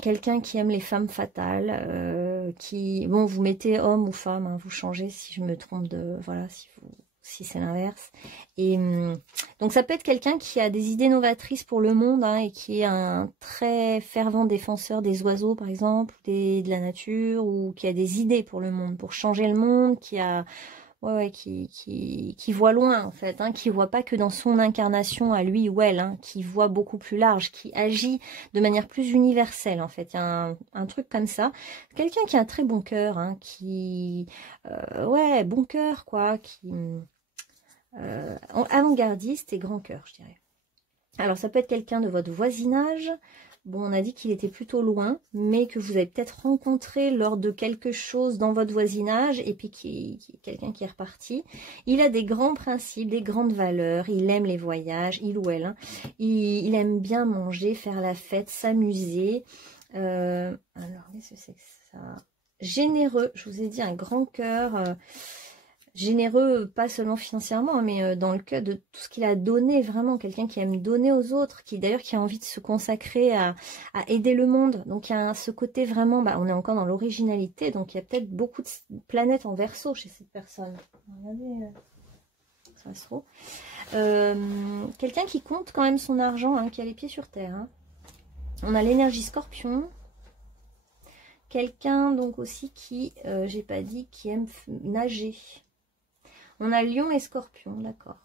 quelqu'un qui aime les femmes fatales, qui... Bon, vous mettez homme ou femme, hein, vous changez si je me trompe de... Voilà, si c'est l'inverse. Et donc ça peut être quelqu'un qui a des idées novatrices pour le monde hein, et qui est un très fervent défenseur des oiseaux par exemple, de la nature, ou qui a des idées pour le monde, pour changer le monde, qui a qui voit loin en fait, hein, qui voit pas que dans son incarnation à lui ou elle, hein, qui voit beaucoup plus large, qui agit de manière plus universelle en fait. Il y a un truc comme ça. Quelqu'un qui a un très bon cœur, hein, qui ouais, bon cœur quoi, qui avant-gardiste et grand cœur, je dirais. Alors, ça peut être quelqu'un de votre voisinage. Bon, on a dit qu'il était plutôt loin, mais que vous avez peut-être rencontré lors de quelque chose dans votre voisinage, et puis quelqu'un qui est reparti. Il a des grands principes, des grandes valeurs, il aime les voyages, il ou elle. Hein. Il aime bien manger, faire la fête, s'amuser. Alors, qu'est-ce que c'est que ça? Généreux, je vous ai dit, un grand cœur... généreux, pas seulement financièrement, mais dans le cœur de tout ce qu'il a donné, vraiment, quelqu'un qui aime donner aux autres, qui d'ailleurs qui a envie de se consacrer à aider le monde. Donc il y a ce côté vraiment, bah, on est encore dans l'originalité, donc il y a peut-être beaucoup de planètes en Verseau chez cette personne. Regardez, ça se trouve. Quelqu'un qui compte quand même son argent, hein, qui a les pieds sur terre. Hein. On a l'énergie Scorpion. Quelqu'un donc aussi qui, j'ai pas dit, qui aime nager. On a Lion et Scorpion, d'accord.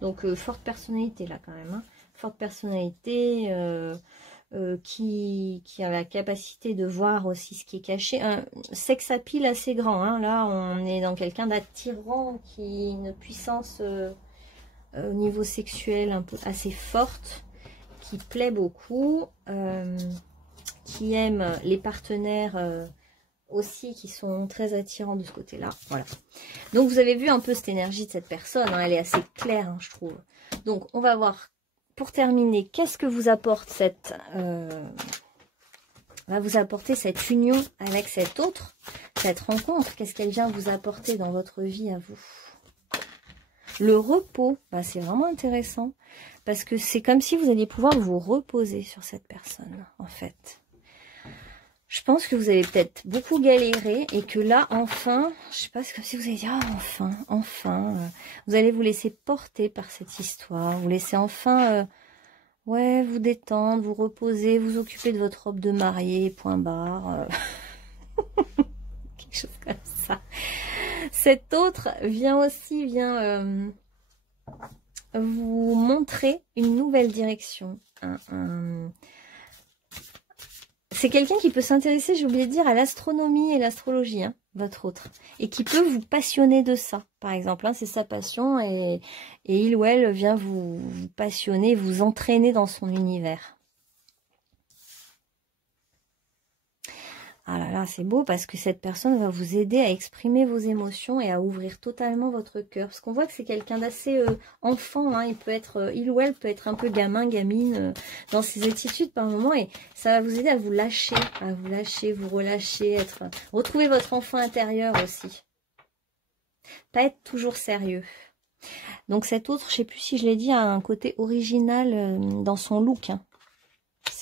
Donc, forte personnalité là quand même. Hein. Forte personnalité qui a la capacité de voir aussi ce qui est caché. Un sex appeal assez grand. Hein. Là, on est dans quelqu'un d'attirant qui a une puissance au niveau sexuel un peu assez forte, qui plaît beaucoup, qui aime les partenaires... aussi qui sont très attirants de ce côté-là. Voilà. Donc, vous avez vu un peu cette énergie de cette personne. Hein, elle est assez claire, hein, je trouve. Donc, on va voir, pour terminer, qu'est-ce que vous apporte cette... va vous apporter cette union avec cet autre, cette rencontre. Qu'est-ce qu'elle vient vous apporter dans votre vie à vous? Le repos, bah, c'est vraiment intéressant. Parce que c'est comme si vous alliez pouvoir vous reposer sur cette personne, en fait. Je pense que vous avez peut-être beaucoup galéré et que là, enfin, je sais pas, c'est comme si vous allez dire, ah, enfin, vous allez vous laisser porter par cette histoire, vous laissez enfin, ouais, vous détendre, vous reposer, vous occuper de votre robe de mariée, point barre, quelque chose comme ça. Cet autre vient vous montrer une nouvelle direction, c'est quelqu'un qui peut s'intéresser, j'ai oublié de dire, à l'astronomie et l'astrologie, hein, votre autre. Et qui peut vous passionner de ça, par exemple. Hein, c'est sa passion et il ou elle vient vous passionner, vous entraîner dans son univers. Ah là là, c'est beau parce que cette personne va vous aider à exprimer vos émotions et à ouvrir totalement votre cœur. Parce qu'on voit que c'est quelqu'un d'assez enfant, hein, il ou elle peut être un peu gamin, gamine dans ses attitudes par moment et ça va vous aider à vous lâcher, vous relâcher, retrouver votre enfant intérieur aussi. Pas être toujours sérieux. Donc cet autre, je sais plus si je l'ai dit, a un côté original dans son look. Hein.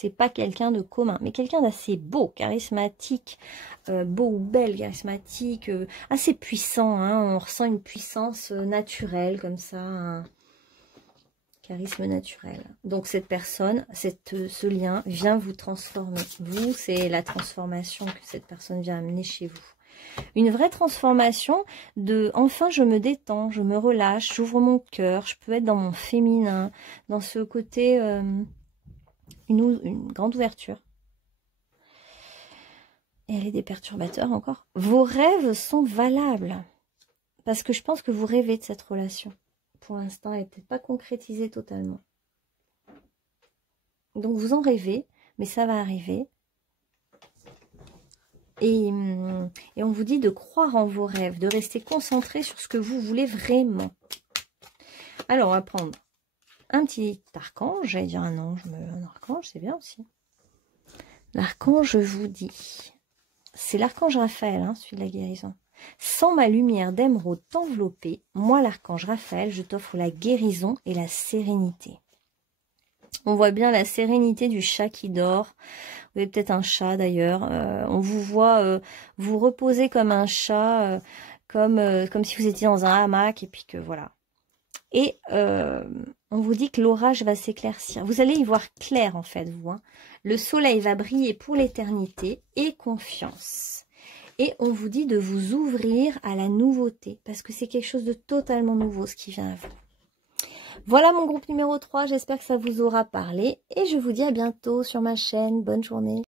c'est pas quelqu'un de commun, mais quelqu'un d'assez beau, charismatique, beau ou belle, charismatique, assez puissant, hein, on ressent une puissance naturelle comme ça, un charisme naturel. Donc cette personne, ce lien vient vous transformer. Vous, c'est la transformation que cette personne vient amener chez vous. Une vraie transformation de enfin je me détends, je me relâche, j'ouvre mon cœur, je peux être dans mon féminin, dans ce côté, une grande ouverture. Et elle est des perturbateurs encore. Vos rêves sont valables. Parce que je pense que vous rêvez de cette relation. Pour l'instant, elle n'est peut-être pas concrétisée totalement. Donc vous en rêvez, mais ça va arriver. Et on vous dit de croire en vos rêves, de rester concentré sur ce que vous voulez vraiment. Alors, on va prendre un petit archange. J'allais dire un ange, mais un archange, c'est bien aussi. L'archange vous dit, c'est l'archange Raphaël, hein, celui de la guérison. Sans ma lumière d'émeraude t'envelopper, moi l'archange Raphaël, je t'offre la guérison et la sérénité. On voit bien la sérénité du chat qui dort. Vous avez peut-être un chat d'ailleurs. On vous voit vous reposer comme un chat, comme si vous étiez dans un hamac et puis que voilà. Et on vous dit que l'orage va s'éclaircir. Vous allez y voir clair en fait, vous. Hein. Le soleil va briller pour l'éternité et confiance. Et on vous dit de vous ouvrir à la nouveauté parce que c'est quelque chose de totalement nouveau ce qui vient à vous. Voilà mon groupe numéro 3, j'espère que ça vous aura parlé et je vous dis à bientôt sur ma chaîne. Bonne journée.